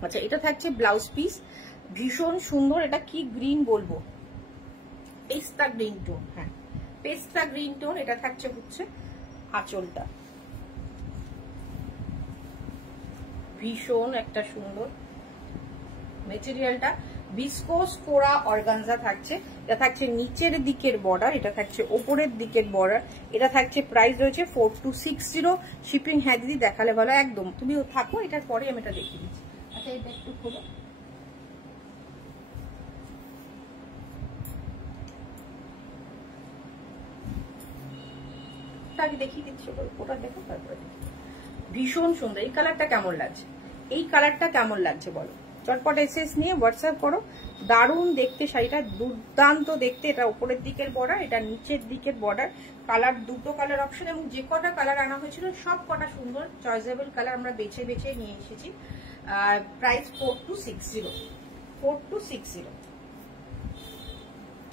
আচ্ছা, এটা থাকছে ব্লাউজ পিস, ভীষণ সুন্দর। এটা কি গ্রিন বলবো, পেস্তা গ্রিন টোন। হ্যাঁ, পেস্তা গ্রিন টোন। এটা থাকছে হচ্ছে আঁচলটা, ভীষণ একটা সুন্দর মেটেরিয়ালটা। ভিসকোস কোরা অর্গানজা থাকছে। এটা থাকছে নিচের দিকের বর্ডার, এটা থাকছে ওপরের দিকের বর্ডার। এটা থাকছে প্রাইস রয়েছে 4260। শিপিং হ্যাঁ দিদি দেখালে ভালো, একদম তুমি থাকো, এটার পরে আমি এটা দেখিয়ে দিচ্ছি। আচ্ছা এটা একটু খোলো। আগে দেখিয়ে দিচ্ছি, ওটা দেখো তারপরে। ভীষণ সুন্দর। এই কালারটা কেমন লাগছে? এই কালারটা কেমন লাগছে বলো? চটপট এসএস নিয়ে হোয়াটসঅ্যাপ করো। দারুণ দেখতে শাড়িটা, দুর্দান্ত দেখতে। এটা উপরের দিকের বর্ডার, এটা নিচের দিকের বর্ডার। কালার দুটো কালার অপশন, এবং যে কটা কালার আনা হয়েছিল সব কটা সুন্দর চয়েসেবল কালার আমরা বেছে বেছে নিয়ে এসেছি। প্রাইস 4260, 4260।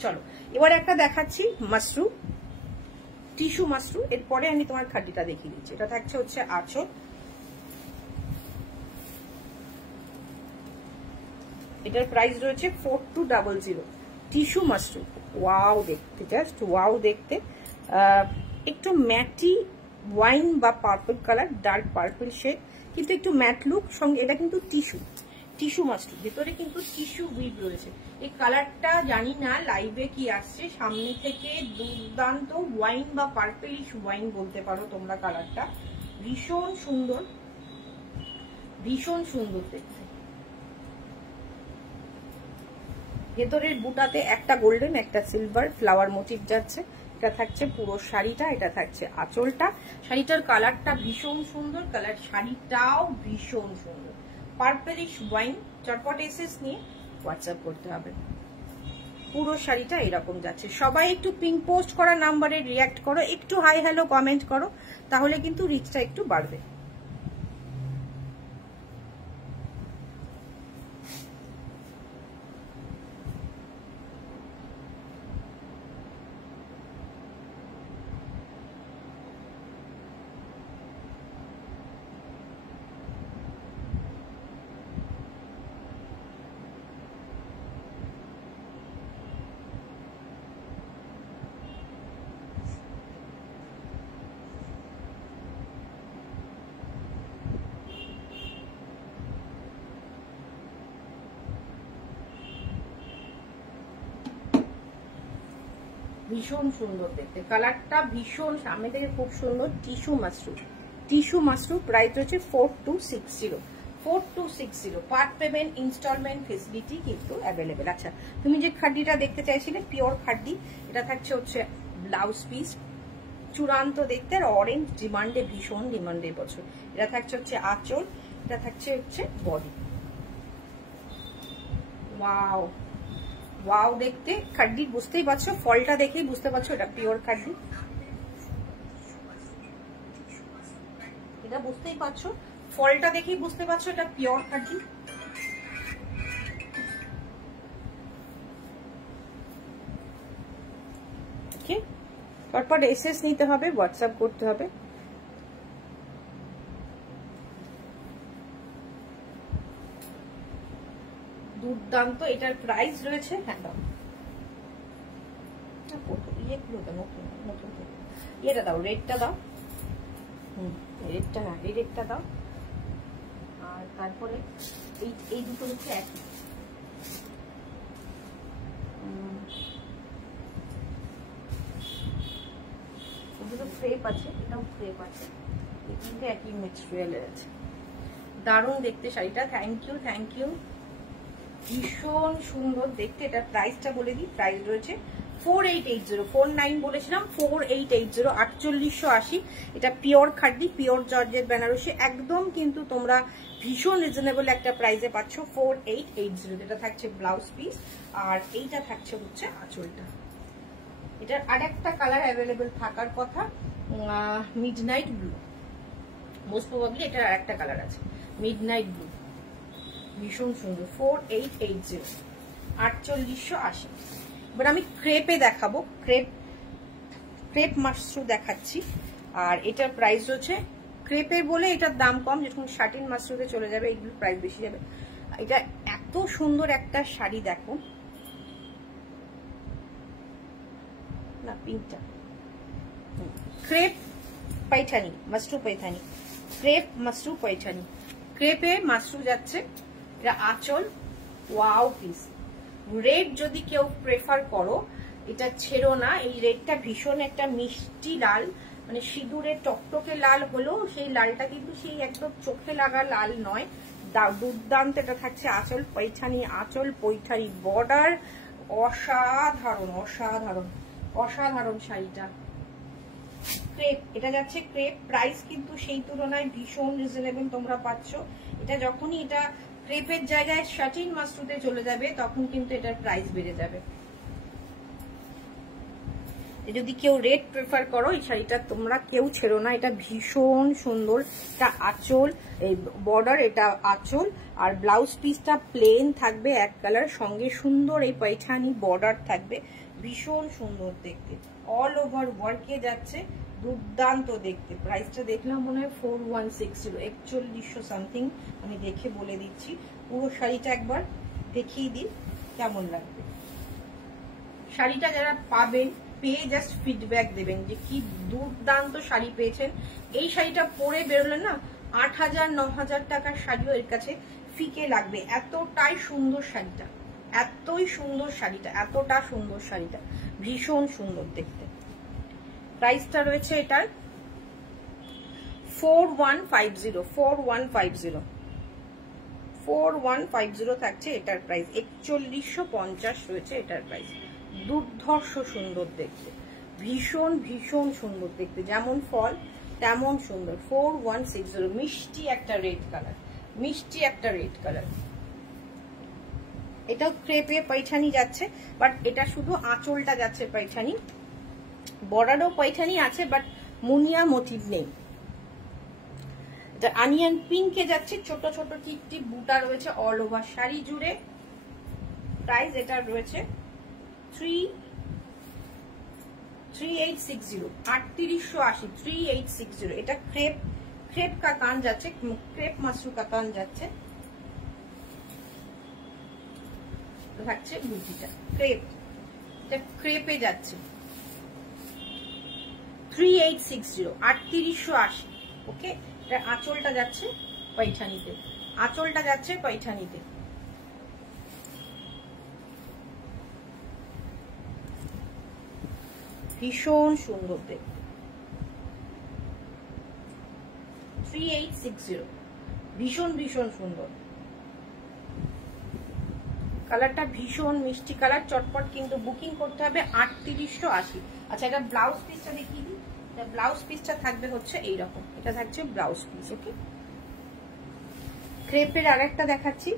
চলো এবার একটা দেখাচ্ছি মাশরু, টিস্যু মাশরু। এরপরে আমি তোমার খাড্ডিটা দেখিয়ে দিচ্ছি। এটা থাকছে হচ্ছে আঁচল। এটার প্রাইস রয়েছে 4200। টিস্যু মাশরু, ওয়াও দেখতে, জাস্ট ওয়াও দেখতে। একটু ম্যাটি ওয়াইন বা purple colour, dark purple shade, কিন্তু একটু ম্যাট লুক সঙ্গে। এটা কিন্তু টিস্যু, টিস্যু মাশরু, ভেতরে কিন্তু টিস্যু উইভ রয়েছে। এই কালারটা জানি না লাইভে কি আসছে, সামনে থেকে দুর্দান্ত ওয়াইন বা পার্পলিশ ওয়াইন বলতে পারো তোমরা কালারটা। ভীষণ সুন্দর, ভীষণ সুন্দর দেখতে। ভেতরের বুটাতে একটা গোল্ডেন একটা সিলভার ফ্লাওয়ার মোটিভ যাচ্ছে। এটা থাকছে পুরো শাড়িটা, এটা থাকছে আঁচলটা। শাড়িটার কালারটা ভীষণ সুন্দর, কালার শাড়িটাও ভীষণ সুন্দর। Purplish wine. চটপট এসএস নিয়ে হোয়াটসঅ্যাপ করতে হবে। পুরো শাড়িটা এরকম যাচ্ছে। সবাই একটু পিং পোস্ট করা নাম্বারে রিয়াক্ট করো, একটু হাই হ্যালো কমেন্ট করো, তাহলে কিন্তু রিচটা একটু বাড়বে। ভীষণ সুন্দর দেখতে, কালারটা ভীষণ, সামনে থেকে খুব সুন্দর। Tissue Mashru, tissue Mashru. Price হচ্ছে 4260, 4260। পার্ট পেমেন্ট ইনস্টলমেন্ট ফেসিলিটি কিন্তু অ্যাভেলেবেল। আচ্ছা, তুমি যে খাড্ডিটা দেখতে চাইছিলে পিওর খাড্ডি, এটা থাকছে হচ্ছে ব্লাউজ পিস, চূড়ান্ত দেখতে। আর অরেঞ্জ ডিমান্ডে, ভীষণ ডিমান্ডে বছর। এটা থাকছে হচ্ছে আঁচল, এটা থাকছে হচ্ছে বডি। ওয়াও ওয়াও দেখতে। খাড্ডি বুঝতেই পারছো, ফলটা দেখেই বুঝতে পারছো এটা পিওর খাড্ডি। এটা বুঝতেই পারছো, ফলটা দেখেই বুঝতে পারছো এটা পিওর খাঁটি। পরপর এসএস নিতে হবে, হোয়াটসঅ্যাপ করতে হবে। দুর্দান্ত, এটার প্রাইস রয়েছে, হ্যাঁ দাও এটা দাও, রেডটা দাও, রেডটা না, এই রেডটা দাও। আর তারপরে এই দুটো হচ্ছে একই, এগুলো ক্রেপ আছে, এটাও ক্রেপ আছে, কিন্তু একই ম্যাটেরিয়ালের আছে। দারুণ দেখতে শাড়িটা, থ্যাংক ইউ থ্যাংক ইউ, ভীষণ সুন্দর দেখতে। এটার প্রাইসটা বলে দিই, প্রাইস রয়েছে 4880, 49 বলেছিলাম, 4880, 4880। এটা pure khadi, pure georgette Banarasi, একদম কিন্তু তোমরা ভীষণ রিজনেবল একটা প্রাইসে পাচ্ছ 4880। এটা থাকছে ব্লাউজ পিস, আর এইটা থাকছে হচ্ছে আঁচলটা। এটার আরেকটা কালার অ্যাভেলেবেল থাকার কথা, মিডনাইট ব্লু, মোস্ট প্রবাবলি এটার আরেকটা কালার আছে, মিডনাইট ব্লু, ভীষণ সুন্দর, 4880, 4880। এবার আমি ক্রেপে দেখাবো, ক্রেপ মাশরু দেখাচ্ছি। আর এটার প্রাইস হচ্ছে, ক্রেপের বলে এটার দাম কম, যখন শাটিন মাশরুতে চলে যাবে এইগুলোর প্রাইস বেশি যাবে। এটা এত সুন্দর একটা শাড়ি, দেখো না, পিঙ্কটা ক্রেপ পাইঠানি, মাশরু পাইঠানি, ক্রেপ মাশরু পাইঠানি, ক্রেপে মাশরু যাচ্ছে। এটা আঁচল, ওয়াও পিস। রেড যদি কেউ প্রেফার করো, এটা ছেড়ো না, এই রেডটা ভীষণ একটা মিষ্টি লাল, মানে সিঁদুরের টকটকে লাল হলো, সেই লালটা কিন্তু সেই একদম চোখে লাগা লাল নয়, দুর্দান্ত। এটা থাকছে আঁচল পৈঠানি, আঁচল পৈঠানি, বর্ডার, অসাধারণ অসাধারণ অসাধারণ শাড়িটা। ক্রেপ, এটা যাচ্ছে ক্রেপ, প্রাইস কিন্তু সেই তুলনায় ভীষণ রিজনেবল তোমরা পাচ্ছ। এটা যখনই এটা ক্রেপের জায়গায় শাটিন মাশরুতে চলে যাবে, তখন কিন্তু এটার প্রাইস বেড়ে যাবে। যদি কেউ রেড প্রেফার করো, এই শাড়িটা তোমরা কেউ ছেড়ো না, এটা ভীষণ সুন্দর। এটা আঁচল, এই বর্ডার, এটা আঁচল, আর ব্লাউজ পিসটা প্লেন থাকবে এক কালার, সঙ্গে সুন্দর এই পৈঠানি বর্ডার থাকবে, ভীষণ সুন্দর দেখতে, অল ওভার ওয়ার্কে যাচ্ছে, দুর্দান্ত দেখতে। প্রাইসটা দেখলাম মনে হয় 4160, 4100 সামথিং, আমি দেখে বলে দিচ্ছি। পুরো শাড়িটা একবার দেখিয়ে দিন কেমন লাগবে। শাড়িটা যারা পাবেন, পেয়ে জাস্ট ফিডব্যাক দেবেন যে কি দুর্দান্ত শাড়ি পেয়েছেন। এই শাড়িটা পরে বেরোলে না 8000 9000 টাকার শাড়িও এর কাছে ফিকে লাগবে, এতটাই সুন্দর শাড়িটা, এতই সুন্দর শাড়িটা, এতটা সুন্দর শাড়িটা, ভীষণ সুন্দর দেখতে। প্রাইসটা রয়েছে এটার 4150, 4150, 4150 থাকছে এটার প্রাইস, 4150 রয়েছে এটার প্রাইস। দুর্ধর্ষ সুন্দর দেখতে, ভীষণ ভীষণ সুন্দর দেখতে, যেমন ফল তেমন সুন্দর। 4160, মিষ্টি একটা রেড কালার, মিষ্টি একটা রেড কালার। এটাও ক্রেপে পৈঠানি যাচ্ছে, বাট এটা শুধু আঁচলটা যাচ্ছে পৈঠানি, বর্ডারও পৈঠানি আছে, বাট মুনিয়া মোটিভ নেই। এটা অনিয়ন পিঙ্কে যাচ্ছে, ছোট ছোট টিপ টিপ বুটা রয়েছে অল ওভার শাড়ি জুড়ে। প্রাইস এটা রয়েছে 3860, 3880, 3860। এটা ক্রেপ কাতান যাচ্ছে, ক্রেপ মাশরু কাতান যাচ্ছে, থাকছে বুটিটা ক্রেপ, এটা ক্রেপে যাচ্ছে 3860, 3880। ওকে, এটা আঁচলটা যাচ্ছে পৈঠানিতে, আঁচলটা যাচ্ছে পৈঠানিতে। ভীষণ সুন্দর দেখতে, 3860, ভীষণ ভীষণ সুন্দর কালারটা, ভীষণ মিষ্টি কালার, চটপট কিন্তু বুকিং করতে হবে 3880। আচ্ছা, এটা ব্লাউজ পিসটা দেখিয়ে দিই। ব্লাউজ পিসটা থাকবে হচ্ছে এইরকম, এটা থাকছে ব্লাউজ পিস। ওকে, ক্রেপের আরেকটা দেখাচ্ছি,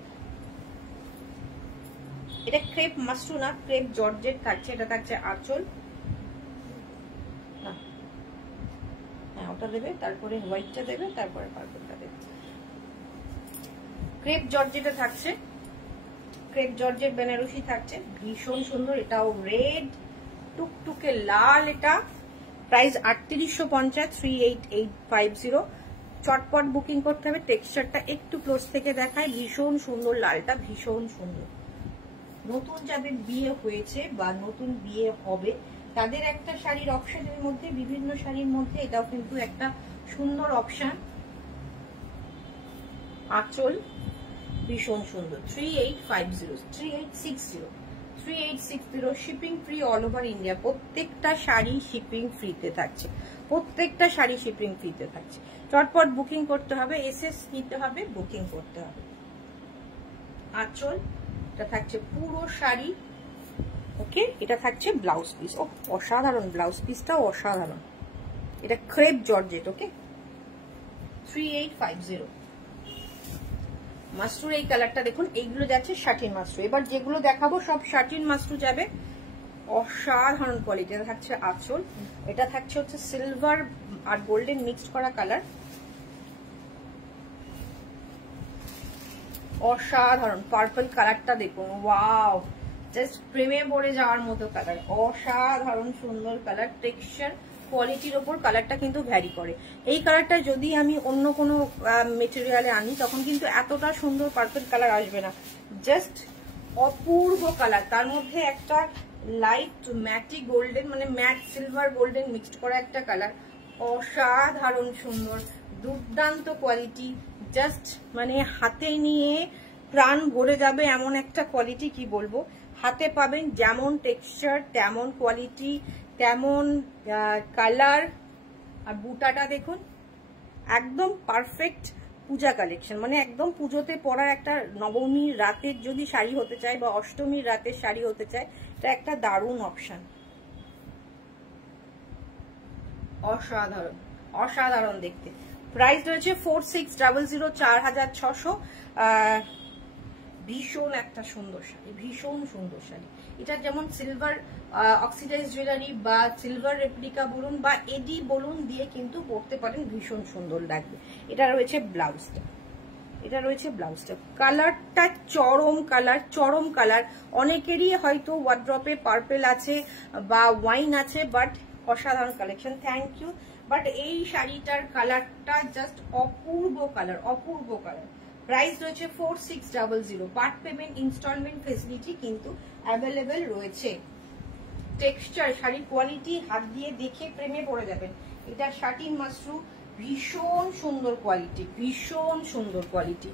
এটা ক্রেপ মাশরু না, ক্রেপ জর্জেট থাকছে, এটা থাকছে আঁচল, হ্যাঁ ওটা দেবে, তারপরে হোয়াইটটা দেবে, তারপরে পার্পলটা দেবে। ক্রেপ জর্জেটে থাকছে, ক্রেপ জর্জেট বেনারসি থাকছে, ভীষণ সুন্দর। এটাও রেড টুকটুকে লাল। এটা প্রাইস 3850, 38850। চটপট বুকিং করতে হবে। টেক্সচারটা একটু ক্লোজ থেকে দেখায়, ভীষণ সুন্দর লালটা, ভীষণ সুন্দর। নতুন যাদের বিয়ে হয়েছে বা নতুন বিয়ে হবে তাদের একটা শাড়ির অপশনের মধ্যে, বিভিন্ন শাড়ির মধ্যে এটাও কিন্তু একটা সুন্দর অপশন। আঁচল ভীষণ সুন্দর। 3860 shipping free all over India. প্রত্যেকটা শাড়ি শিপিং ফ্রিতে থাকছে, প্রত্যেকটা শাড়ি শিপিং ফ্রিতে থাকছে। চটপট বুকিং করতে হবে, এসএস নিতে হবে, বুকিং করতে হবে। আঁচল এটা থাকছে পুরো শাড়ি। ওকে, এটা থাকছে ব্লাউজ পিস। ও অসাধারণ, ব্লাউজ পিসটাও অসাধারণ। এটা ক্রেপ জর্জেট। ওকে, 3850। মাস্টুর এই কালারটা দেখুন, এইগুলো যাচ্ছে শাটিন মাস্টু। এবার যেগুলো দেখাবো সব শাটিন মাস্টু যাবে। অসাধারণ কোয়ালিটি। এটা থাকছে আঁচল, এটা থাকছে হচ্ছে সিলভার আর গোল্ডেন মিক্সড করা কালার। অসাধারণ পার্পল কালারটা দেখুন, ওয়াও, জাস্ট প্রেমে পড়ে যাওয়ার মতো কালার। অসাধারণ সুন্দর কালার। টেক্সচার কোয়ালিটির ওপর কালারটা কিন্তু ভ্যারি করে। এই কালারটা যদি আমি অন্য কোনো মেটেরিয়ালে আনি তখন কিন্তু এতটা সুন্দর পার্পল কালার আসবে না। জাস্ট অপূর্ব কালার। তার মধ্যে একটা লাইট ম্যাটি গোল্ডেন, মানে ম্যাট সিলভার গোল্ডেন মিক্সড করা একটা কালার। অসাধারণ সুন্দর, দুর্দান্ত কোয়ালিটি। জাস্ট মানে হাতে নিয়ে প্রাণ ভরে যাবে এমন একটা কোয়ালিটি, কি বলবো। হাতে পাবেন যেমন টেক্সচার তেমন কোয়ালিটি তেমন কালার। আর বুটাটা দেখুন, একদম পারফেক্ট পূজা কালেকশন। মানে একদম পুজোতে পরার একটা নবমীর রাতের যদি শাড়ি হতে চায় বা অষ্টমীর রাতের শাড়ি হতে চায়, এটা একটা দারুণ অপশন। অসাধারণ, অসাধারণ দেখতে। প্রাইস রয়েছে 4600, 4600। ভীষণ একটা সুন্দর শাড়ি, ভীষণ সুন্দর শাড়ি। এটা যেমন সিলভার অক্সিডাইজ জুয়েলারি বা সিলভার রেপ্লিকা বলুন বা এডি বলুন দিয়ে কিন্তু পরতে পারেন, ভীষণ সুন্দর লাগবে। এটা রয়েছে ব্লাউজটা, এটা রয়েছে ব্লাউজটা। কালারটা চরম কালার, চরম কালার। অনেকেরই হয়তো ওয়ার্ড্রপে পার্পল আছে বা ওয়াইন আছে, বাট অসাধারণ কালেকশন। Thank you. বাট এই শাড়িটার কালারটা জাস্ট অপূর্ব কালার, অপূর্ব কালার। প্রাইস রয়েছে 4600। পার্ট পেমেন্ট ইনস্টলমেন্ট ফেসিলিটি কিন্তু অ্যাভেলেবেল রয়েছে। টেক্সচার, শাড়ির কোয়ালিটি হাত দিয়ে দেখে প্রেমে পড়ে যাবেন। এটা শাটিন মাশরু, ভীষণ সুন্দর কোয়ালিটি, ভীষণ সুন্দর কোয়ালিটি।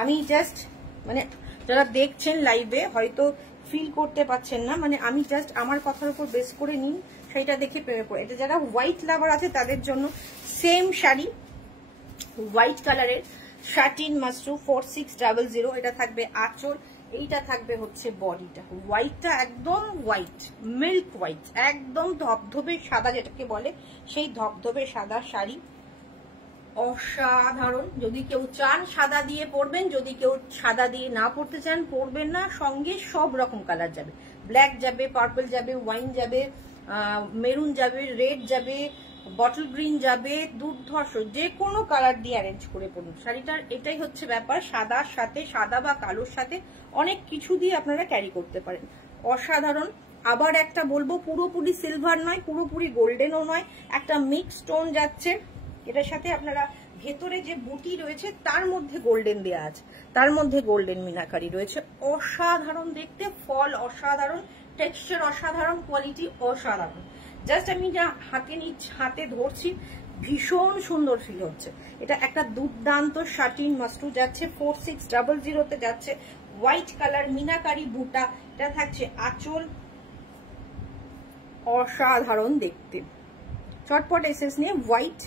আমি জাস্ট মানে যারা দেখছেন লাইভে হয়তো ফিল করতে পারছেন না, মানে আমি জাস্ট আমার কথার উপর বেস করে নিন, সেইটা দেখে প্রেমে পড়ে। এটা যারা হোয়াইট লাভার আছে তাদের জন্য সেম শাড়ি, হোয়াইট কালারের শাটিন মাশরু 4600। এটা থাকবে আঁচল, এইটা থাকবে হচ্ছে বডিটা। হোয়াইটটা একদম হোয়াইট, মিল্ক হোয়াইট, একদম ধবধবে সাদা যেটাকে বলে, সেই ধবধবে সাদা শাড়ি। অসাধারণ। যদি কেউ চান সাদা দিয়ে পরবেন, যদি কেউ সাদা দিয়ে না পরতে চান পরবেন না। সঙ্গে সব রকম কালার যাবে, ব্ল্যাক যাবে, পার্পল যাবে, ওয়াইন যাবে, মেরুন যাবে, রেড যাবে, বটল গ্রিন যাবে, দুর্ধর্ষ যে কোনো কালার দিয়ে অ্যারেঞ্জ করে পরুন শাড়িটার। এটাই হচ্ছে ব্যাপার। সাদার সাথে, সাদা বা কালোর সাথে অনেক কিছু দিয়ে আপনারা ক্যারি করতে পারেন। অসাধারণ। আবার একটা বলবো, পুরোপুরি সিলভার নয়, পুরোপুরি গোল্ডেনও নয়, একটা মিক্স টোন যাচ্ছে। এটার সাথে আপনারা ভেতরে যে বুটি রয়েছে তার মধ্যে গোল্ডেন দেওয়া আছে, তার মধ্যে গোল্ডেন মিনাকারি রয়েছে। অসাধারণ দেখতে, ফল অসাধারণ, টেক্সচার অসাধারণ, কোয়ালিটি অসাধারণ। জাস্ট আমি যা হাতে ধরছি ভীষণ সুন্দর ফিল হচ্ছে। এটা একটা দুর্দান্ত শাটিন মাশরু যাচ্ছে 4600 যাচ্ছে। হোয়াইট কালার মিনাকারি বুটা। এটা থাকছে আঁচল, অসাধারণ দেখতে। চটপট এসএস নিয়ে হোয়াইট,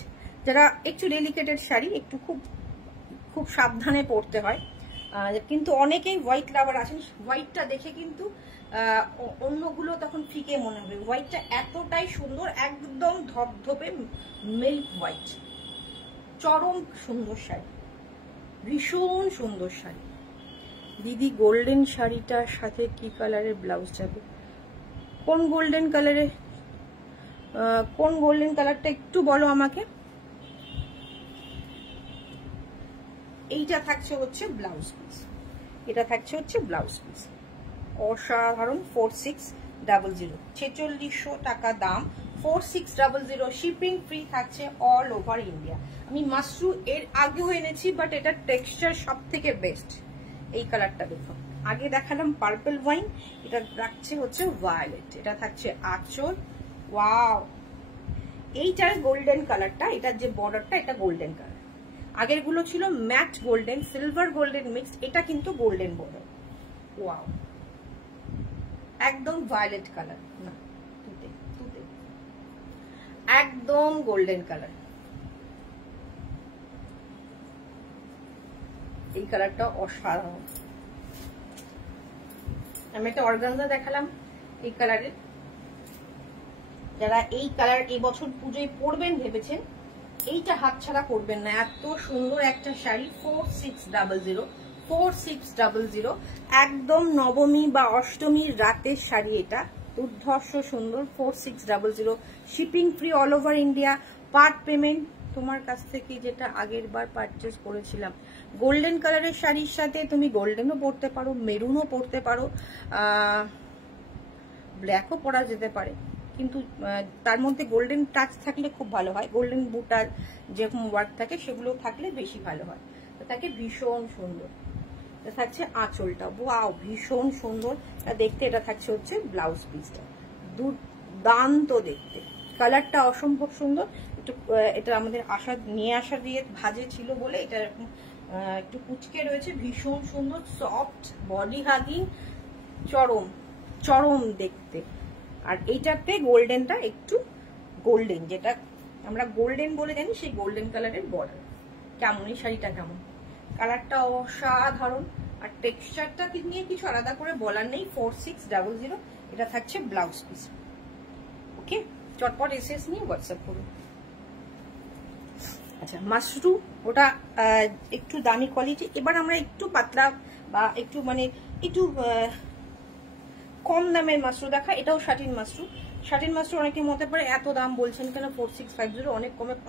যারা একটু ডেলিকেটেড শাড়ি একটু খুব সাবধানে পরতে হয়, কিন্তু অনেকেই হোয়াইট লাভার আছেন। হোয়াইটটা দেখে কিন্তু অন্যগুলো তখন ফিকে মনে হবে। হোয়াইটটা এতটাই সুন্দর, একদম ধবধবে মিল্ক হোয়াইট, চরম সুন্দর শাড়ি, ভীষণ সুন্দর শাড়ি। দিদি গোল্ডেন শাড়িটার সাথে কি কালারের ব্লাউজ যাবে? কোন গোল্ডেন কালারে, কোন গোল্ডেন কালারটা একটু বলো আমাকে। এইটা থাকছে হচ্ছে ব্লাউজ পিস, এটা থাকছে হচ্ছে ব্লাউজ পিস। অসাধারণ 4600, 4600 টাকা দাম, 4600। শিপিং ফ্রি থাকছে অল ওভার ইন্ডিয়া। আমি মাশরু এর আগেও এনেছি, বাট এটার টেক্সচার সব থেকে বেস্ট। এই কালারটা দেখো, আগে দেখালাম পার্পল ওয়াইন, এটা রাখছে হচ্ছে ভায়োলেট, এটা থাকছে আঁচল। ওয়াও, এইটার গোল্ডেন কালারটা, এটার যে বর্ডারটা এটা গোল্ডেন কালার, আগের গুলো ছিল mat golden, silver golden mixed, এটা কিন্তু গোল্ডেন বর্ডার। ওয়াও, একদম ভায়োলেট কালার না, তুতে তুতে একদম গোল্ডেন কালার। এই কালারটা অসাধারণ। আমি একটা অর্গানজা দেখালাম এই কালারের, যারা এই কালার এই বছর পুজোয় পরবেন ভেবেছেন, এইটা হাতছাড়া করবেন না। এত সুন্দর একটা শাড়ি, 4600, 4600, একদম নবমী বা অষ্টমীর রাতের শাড়ি, এটা দুর্ধর্ষ সুন্দর, 4600। Shipping free all over India. Part payment তোমার কাছ থেকে যেটা আগের বার পারচেস করেছিলাম, গোল্ডেন কালারের শাড়ির সাথে তুমি গোল্ডেনও পরতে পারো, মেরুনও পরতে পারো, ব্ল্যাকও পরা যেতে পারে, কিন্তু তার মধ্যে গোল্ডেন টাচ থাকলে খুব ভালো হয়। গোল্ডেন বুটার যেরকম ওয়ার্ক থাকে সেগুলো থাকলে বেশি ভালো হয়। তাকে ভীষণ সুন্দর থাকছে আঁচলটা, ওয়াও ভীষণ সুন্দর দেখতে। এটা থাকছে হচ্ছে ব্লাউজ পিসটা, দুর্দান্ত দেখতে, কালারটা অসম্ভব সুন্দর। একটু এটা আমাদের নিয়ে আসা দিয়ে ভাজে ছিল বলে এটা এরকম একটু কুচকে রয়েছে, ভীষণ সুন্দর, সফট, বডি হাগিং, চরম চরম দেখতে। আর এইটাতে গোল্ডেনটা একটু গোল্ডেন, যেটা আমরা গোল্ডেন বলে জানি, সেই গোল্ডেন কালারের বর্ডার। কেমন এই শাড়িটা, কেমন কালারটা অসাধারণ। আর টেক্সচারটা নিয়ে কিছু আলাদা করে বলার নেই। 4600, এটা থাকছে ব্লাউজ পিস। ওকে, চটপট এসএস নিয়ে হোয়াটসঅ্যাপ করুন। আচ্ছা, মাশরু ওটা একটু দামি কোয়ালিটি। এবার আমরা একটু পাতলা বা একটু মানে একটু কম দামের মাশরু দেখা। এটাও শাটিন মাশরু। শাটিন মাশরু অনেকের মতে পারে এত দাম বলছেন কেন, 4650,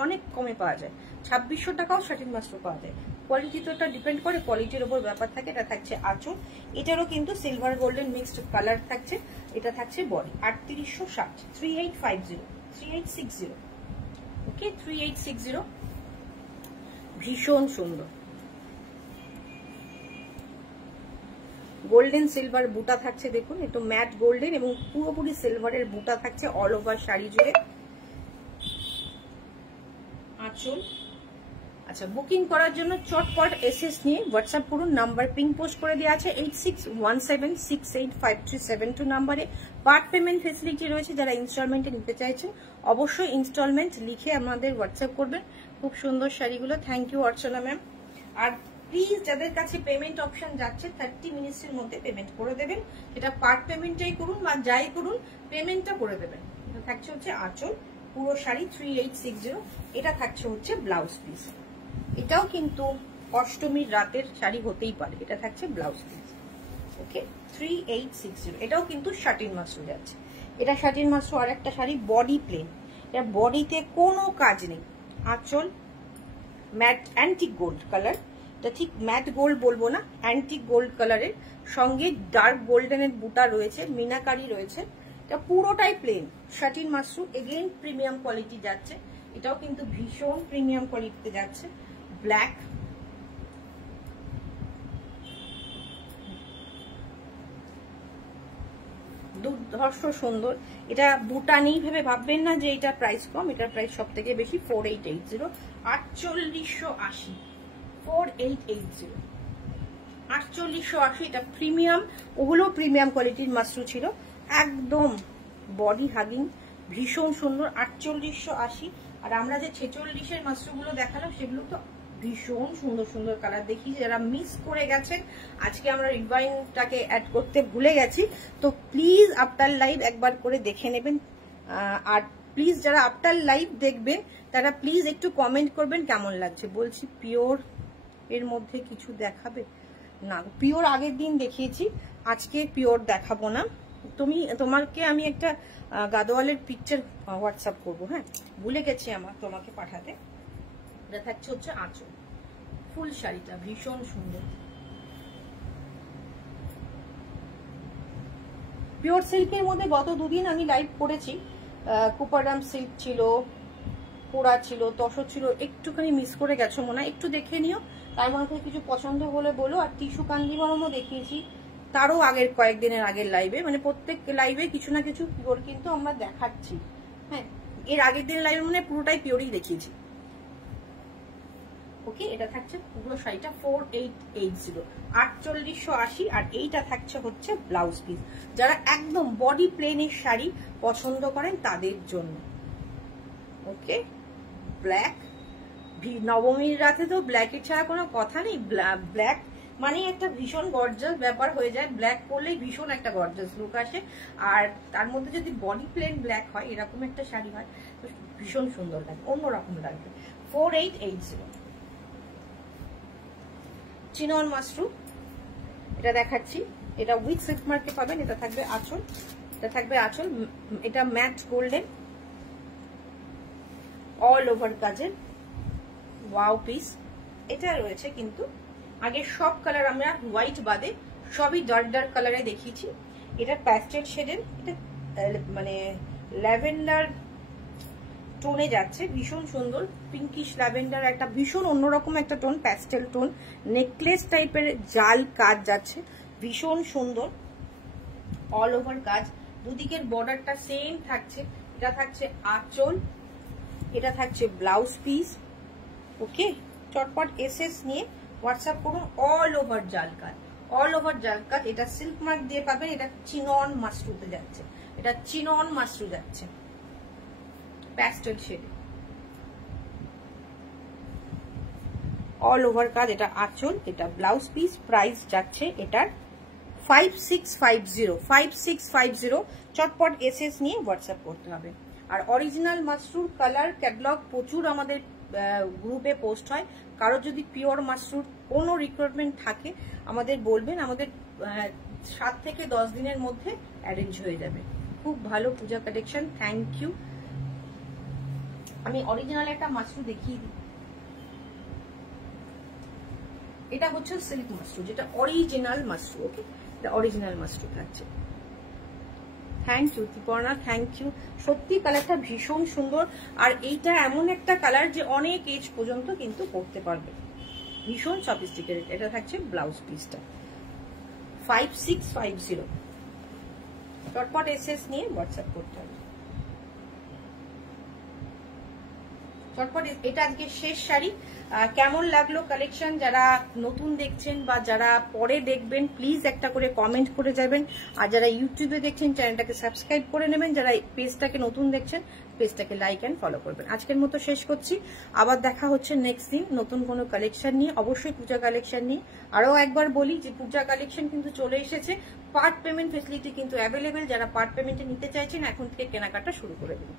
অনেক কমে পাওয়া যায়। 2600 টাকাও শাটিন মাশরু পাওয়া যায়। কোয়ালিটি তো এটা ডিপেন্ড করে, কোয়ালিটির উপর ব্যাপার থাকে। এটা থাকছে আঁচল, এটারও কিন্তু সিলভার গোল্ডেন মিক্সড কালার থাকছে। এটা থাকছে বডি 3860, 3850, 3860। ওকে, 3860, ভীষণ সুন্দর। গোল্ডেন সিলভার বুটা থাকছে, দেখুন একটু ম্যাট গোল্ডেন এবং পুরোপুরি সিলভারের বুটা থাকছে অল ওভার শাড়ি জুড়ে। আঁচল। আচ্ছা, বুকিং করার জন্য চটপট এসএস নিয়ে হোয়াটসঅ্যাপ করুন। নাম্বার পিং পোস্ট করে দেওয়া আছে 8617685372 নাম্বারে। পার্ট পেমেন্ট ফেসিলিটি রয়েছে। যারা ইনস্টলমেন্টে নিতে চাইছেন অবশ্যই ইনস্টলমেন্ট লিখে আমাদের হোয়াটসঅ্যাপ করবেন। খুব সুন্দর শাড়িগুলো। Thank you Archana ma'am. আর প্লিজ যাদের কাছে পেমেন্ট অপশন যাচ্ছে 30 মিনিটসের মধ্যে পেমেন্ট করে দেবেন। সেটা পার্ট পেমেন্টটাই করুন বা যাই করুন, পেমেন্টটা করে দেবেন। এটা থাকছে হচ্ছে আঁচল, পুরো শাড়ি 3860। এটা থাকছে হচ্ছে ব্লাউজ পিস। এটাও কিন্তু অষ্টমীর রাতের শাড়ি হতেই পারে। এটা থাকছে ব্লাউজ পিস। ওকে, 3860। এটাও কিন্তু শাটিন মাশরু যাচ্ছে। এটা শাটিন মাশরু। আর একটা শাড়ি বডি প্লেন, এটা বডিতে কোনো কাজ নেই। আঁচল ম্যাট অ্যান্টিক গোল্ড কালার, এটা ঠিক ম্যাট গোল্ড বলবো না, অ্যান্টিক গোল্ড কালারের সঙ্গে ডার্ক গোল্ডেনের বুটা রয়েছে, মিনাকারি রয়েছে। এটা পুরোটাই plain satin mashru. Again premium quality যাচ্ছে। এটাও কিন্তু ভীষণ প্রিমিয়াম কোয়ালিটিতে যাচ্ছে। ব্ল্যাক, দুর্ধর্ষ সুন্দর। এটা বুটা নেই ভেবে ভাববেন না যে এটা প্রাইস কম, এটার প্রাইস সব থেকে বেশি। 4880, 4880, 4880, 4880। এটা প্রিমিয়াম, ওগুলো প্রিমিয়াম কোয়ালিটির মাশরু ছিল। একদম বডি হাগিং, ভীষণ সুন্দর। 4880। আর আমরা যে 46-এর মাশরুগুলো দেখালাম সেগুলো তো ভীষণ সুন্দর সুন্দর কালার। দেখি যারা মিস করে গেছেন, আজকে আমরা রিভাইনটাকে অ্যাড করতে ভুলে গেছি, তো প্লিজ আফটার লাইভ একবার করে দেখে নেবেন। আর প্লিজ যারা আফটার লাইভ দেখবেন তারা প্লিজ একটু কমেন্ট করবেন কেমন লাগছে। বলছি পিওর এর মধ্যে কিছু দেখাবে না? পিওর আগের দিন দেখিয়েছি, আজকে পিওর দেখাবো না। তোমাকে আমি একটা গাদোয়ালের পিকচার হোয়াটসঅ্যাপ করবো। হ্যাঁ, ভুলে গেছি তোমাকে পাঠাতে। এটা থাকছে হচ্ছে আঁচল, ফুল শাড়িটা ভীষণ সুন্দর। পিওর সিল্কের মধ্যে গত দুদিন আমি লাইভ করেছি, কুপারডাম সিল্ক ছিল, পোড়া ছিল, তসর ছিল, একটুখানি মিস করে গেছো মনে হয়, একটু দেখে নিও, তার মধ্যে কিছু পছন্দ হলে বলো। আর টিস্যু কাঞ্জিভরমও দেখিয়েছি তারও আগের কয়েকদিনের আগের লাইভে, মানে প্রত্যেক লাইভে কিছু না কিছু পিওর কিন্তু আমরা দেখাচ্ছি। হ্যাঁ, এর আগের দিনের লাইভে মানে পুরোটাই পিওরই দেখিয়েছি। ওকে, এটা থাকছে পুরো শাড়িটা 4880, 4880, আর এইটা থাকছে হচ্ছে ব্লাউজ পিস। যারা একদম বডি প্লেনের শাড়ি পছন্দ করেন তাদের জন্য। ওকে, ব্ল্যাক, নবমীর রাতে তো ব্ল্যাকের ছাড়া কোনো কথা নেই। ব্ল্যাক মানে একটা ভীষণ গর্জাস ব্যাপার হয়ে যায়, ব্ল্যাক পরলেই ভীষণ একটা গর্জাস লুক আসে। আর তার মধ্যে যদি বডি প্লেন ব্ল্যাক হয়, এরকম একটা শাড়ি হয়, তো ভীষণ সুন্দর লাগে, অন্যরকম লাগবে। 4880 চিনন মাশরু, এটা দেখাচ্ছি, এটা উইথ সিল্ক মার্কে পাবেন। এটা থাকবে আঁচল, এটা থাকবে আঁচল, এটা ম্যাট গোল্ডেন অল ওভার কাজের ওয়াও পিস। এটা রয়েছে কিন্তু আগে সব কালার আমরা হোয়াইট বাদে সবই ডার্ক ডার্ক কালারে দেখিয়েছি। এটা প্যাস্টেল শেডের, এটা মানে ল্যাভেন্ডার টোনে যাচ্ছে, ভীষণ সুন্দর, পিঙ্কিশ ল্যাভেন্ডার, একটা ভীষণ অন্যরকম একটা টোন, প্যাস্টেল টোন, নেকলেস টাইপের জাল কাজ যাচ্ছে, ভীষণ সুন্দর অল ওভার কাজ। দুদিকের বর্ডারটা সেম থাকছে। এটা থাকছে আঁচল, এটা থাকছে ব্লাউজ পিস। ওকে, চটপট এসএস নিয়ে হোয়াটসঅ্যাপ করুন। অল ওভার জাল কাজ, অল ওভার জাল কাজ। এটা সিল্ক মার্ক দিয়ে পাবেন। এটা চিনন মাশরুতে যাচ্ছে, এটা চিনন মাশরু যাচ্ছে প্যাস্টেল শেড, অল ওভার কাজ। এটা আঁচল, এটা ব্লাউজ পিস। প্রাইস যাচ্ছে এটার 5650, 5650। চটপট এসএস নিয়ে হোয়াটসঅ্যাপ করতে হবে। আর অরিজিনাল মাশরুর কালার ক্যাটালগ প্রচুর আমাদের গ্রুপে পোস্ট হয়। কারো যদি পিওর মাশরুর কোনো রিকোয়ারমেন্ট থাকে আমাদের বলবেন, আমাদের 7 থেকে 10 দিনের মধ্যে অ্যারেঞ্জ হয়ে যাবে। খুব ভালো পূজা কালেকশন, থ্যাংক ইউ। আমি অরিজিনাল একটা মাশরু দেখিয়ে দিই। এটা হচ্ছে সিল্ক মাশরু, যেটা অরিজিনাল মাশরু। ওকে, এটা অরিজিনাল মাশরু থাকছে। Thank you Triparna, thank you. সত্যি কালারটা ভীষণ সুন্দর, আর এইটা এমন একটা কালার যে অনেক এজ পর্যন্ত কিন্তু পরতে পারবে, ভীষণ সফিস্টিকেটেড। এটা থাকছে ব্লাউজ পিসটা 5650। চটপট এসএস নিয়ে হোয়াটসঅ্যাপ করতে হবে চটপট। এটা আজকে শেষ শাড়ি। কেমন লাগলো কালেকশন? যারা নতুন দেখছেন বা যারা পরে দেখবেন প্লিজ একটা করে কমেন্ট করে যাবেন। আর যারা ইউটিউবে দেখছেন চ্যানেলটাকে সাবস্ক্রাইব করে নেবেন। যারা পেজটাকে নতুন দেখছেন পেজটাকে লাইক এন্ড ফলো করবেন। আজকের মতো শেষ করছি, আবার দেখা হচ্ছে নেক্সট দিন নতুন কোনো কালেকশন নিয়ে, অবশ্যই পূজা কালেকশন নিয়ে। আরও একবার বলি যে পূজা কালেকশন কিন্তু চলে এসেছে, পার্ট পেমেন্ট ফেসিলিটি কিন্তু অ্যাভেলেবেল। যারা পার্ট পেমেন্টে নিতে চাইছেন এখন থেকে কেনাকাটা শুরু করে দিন।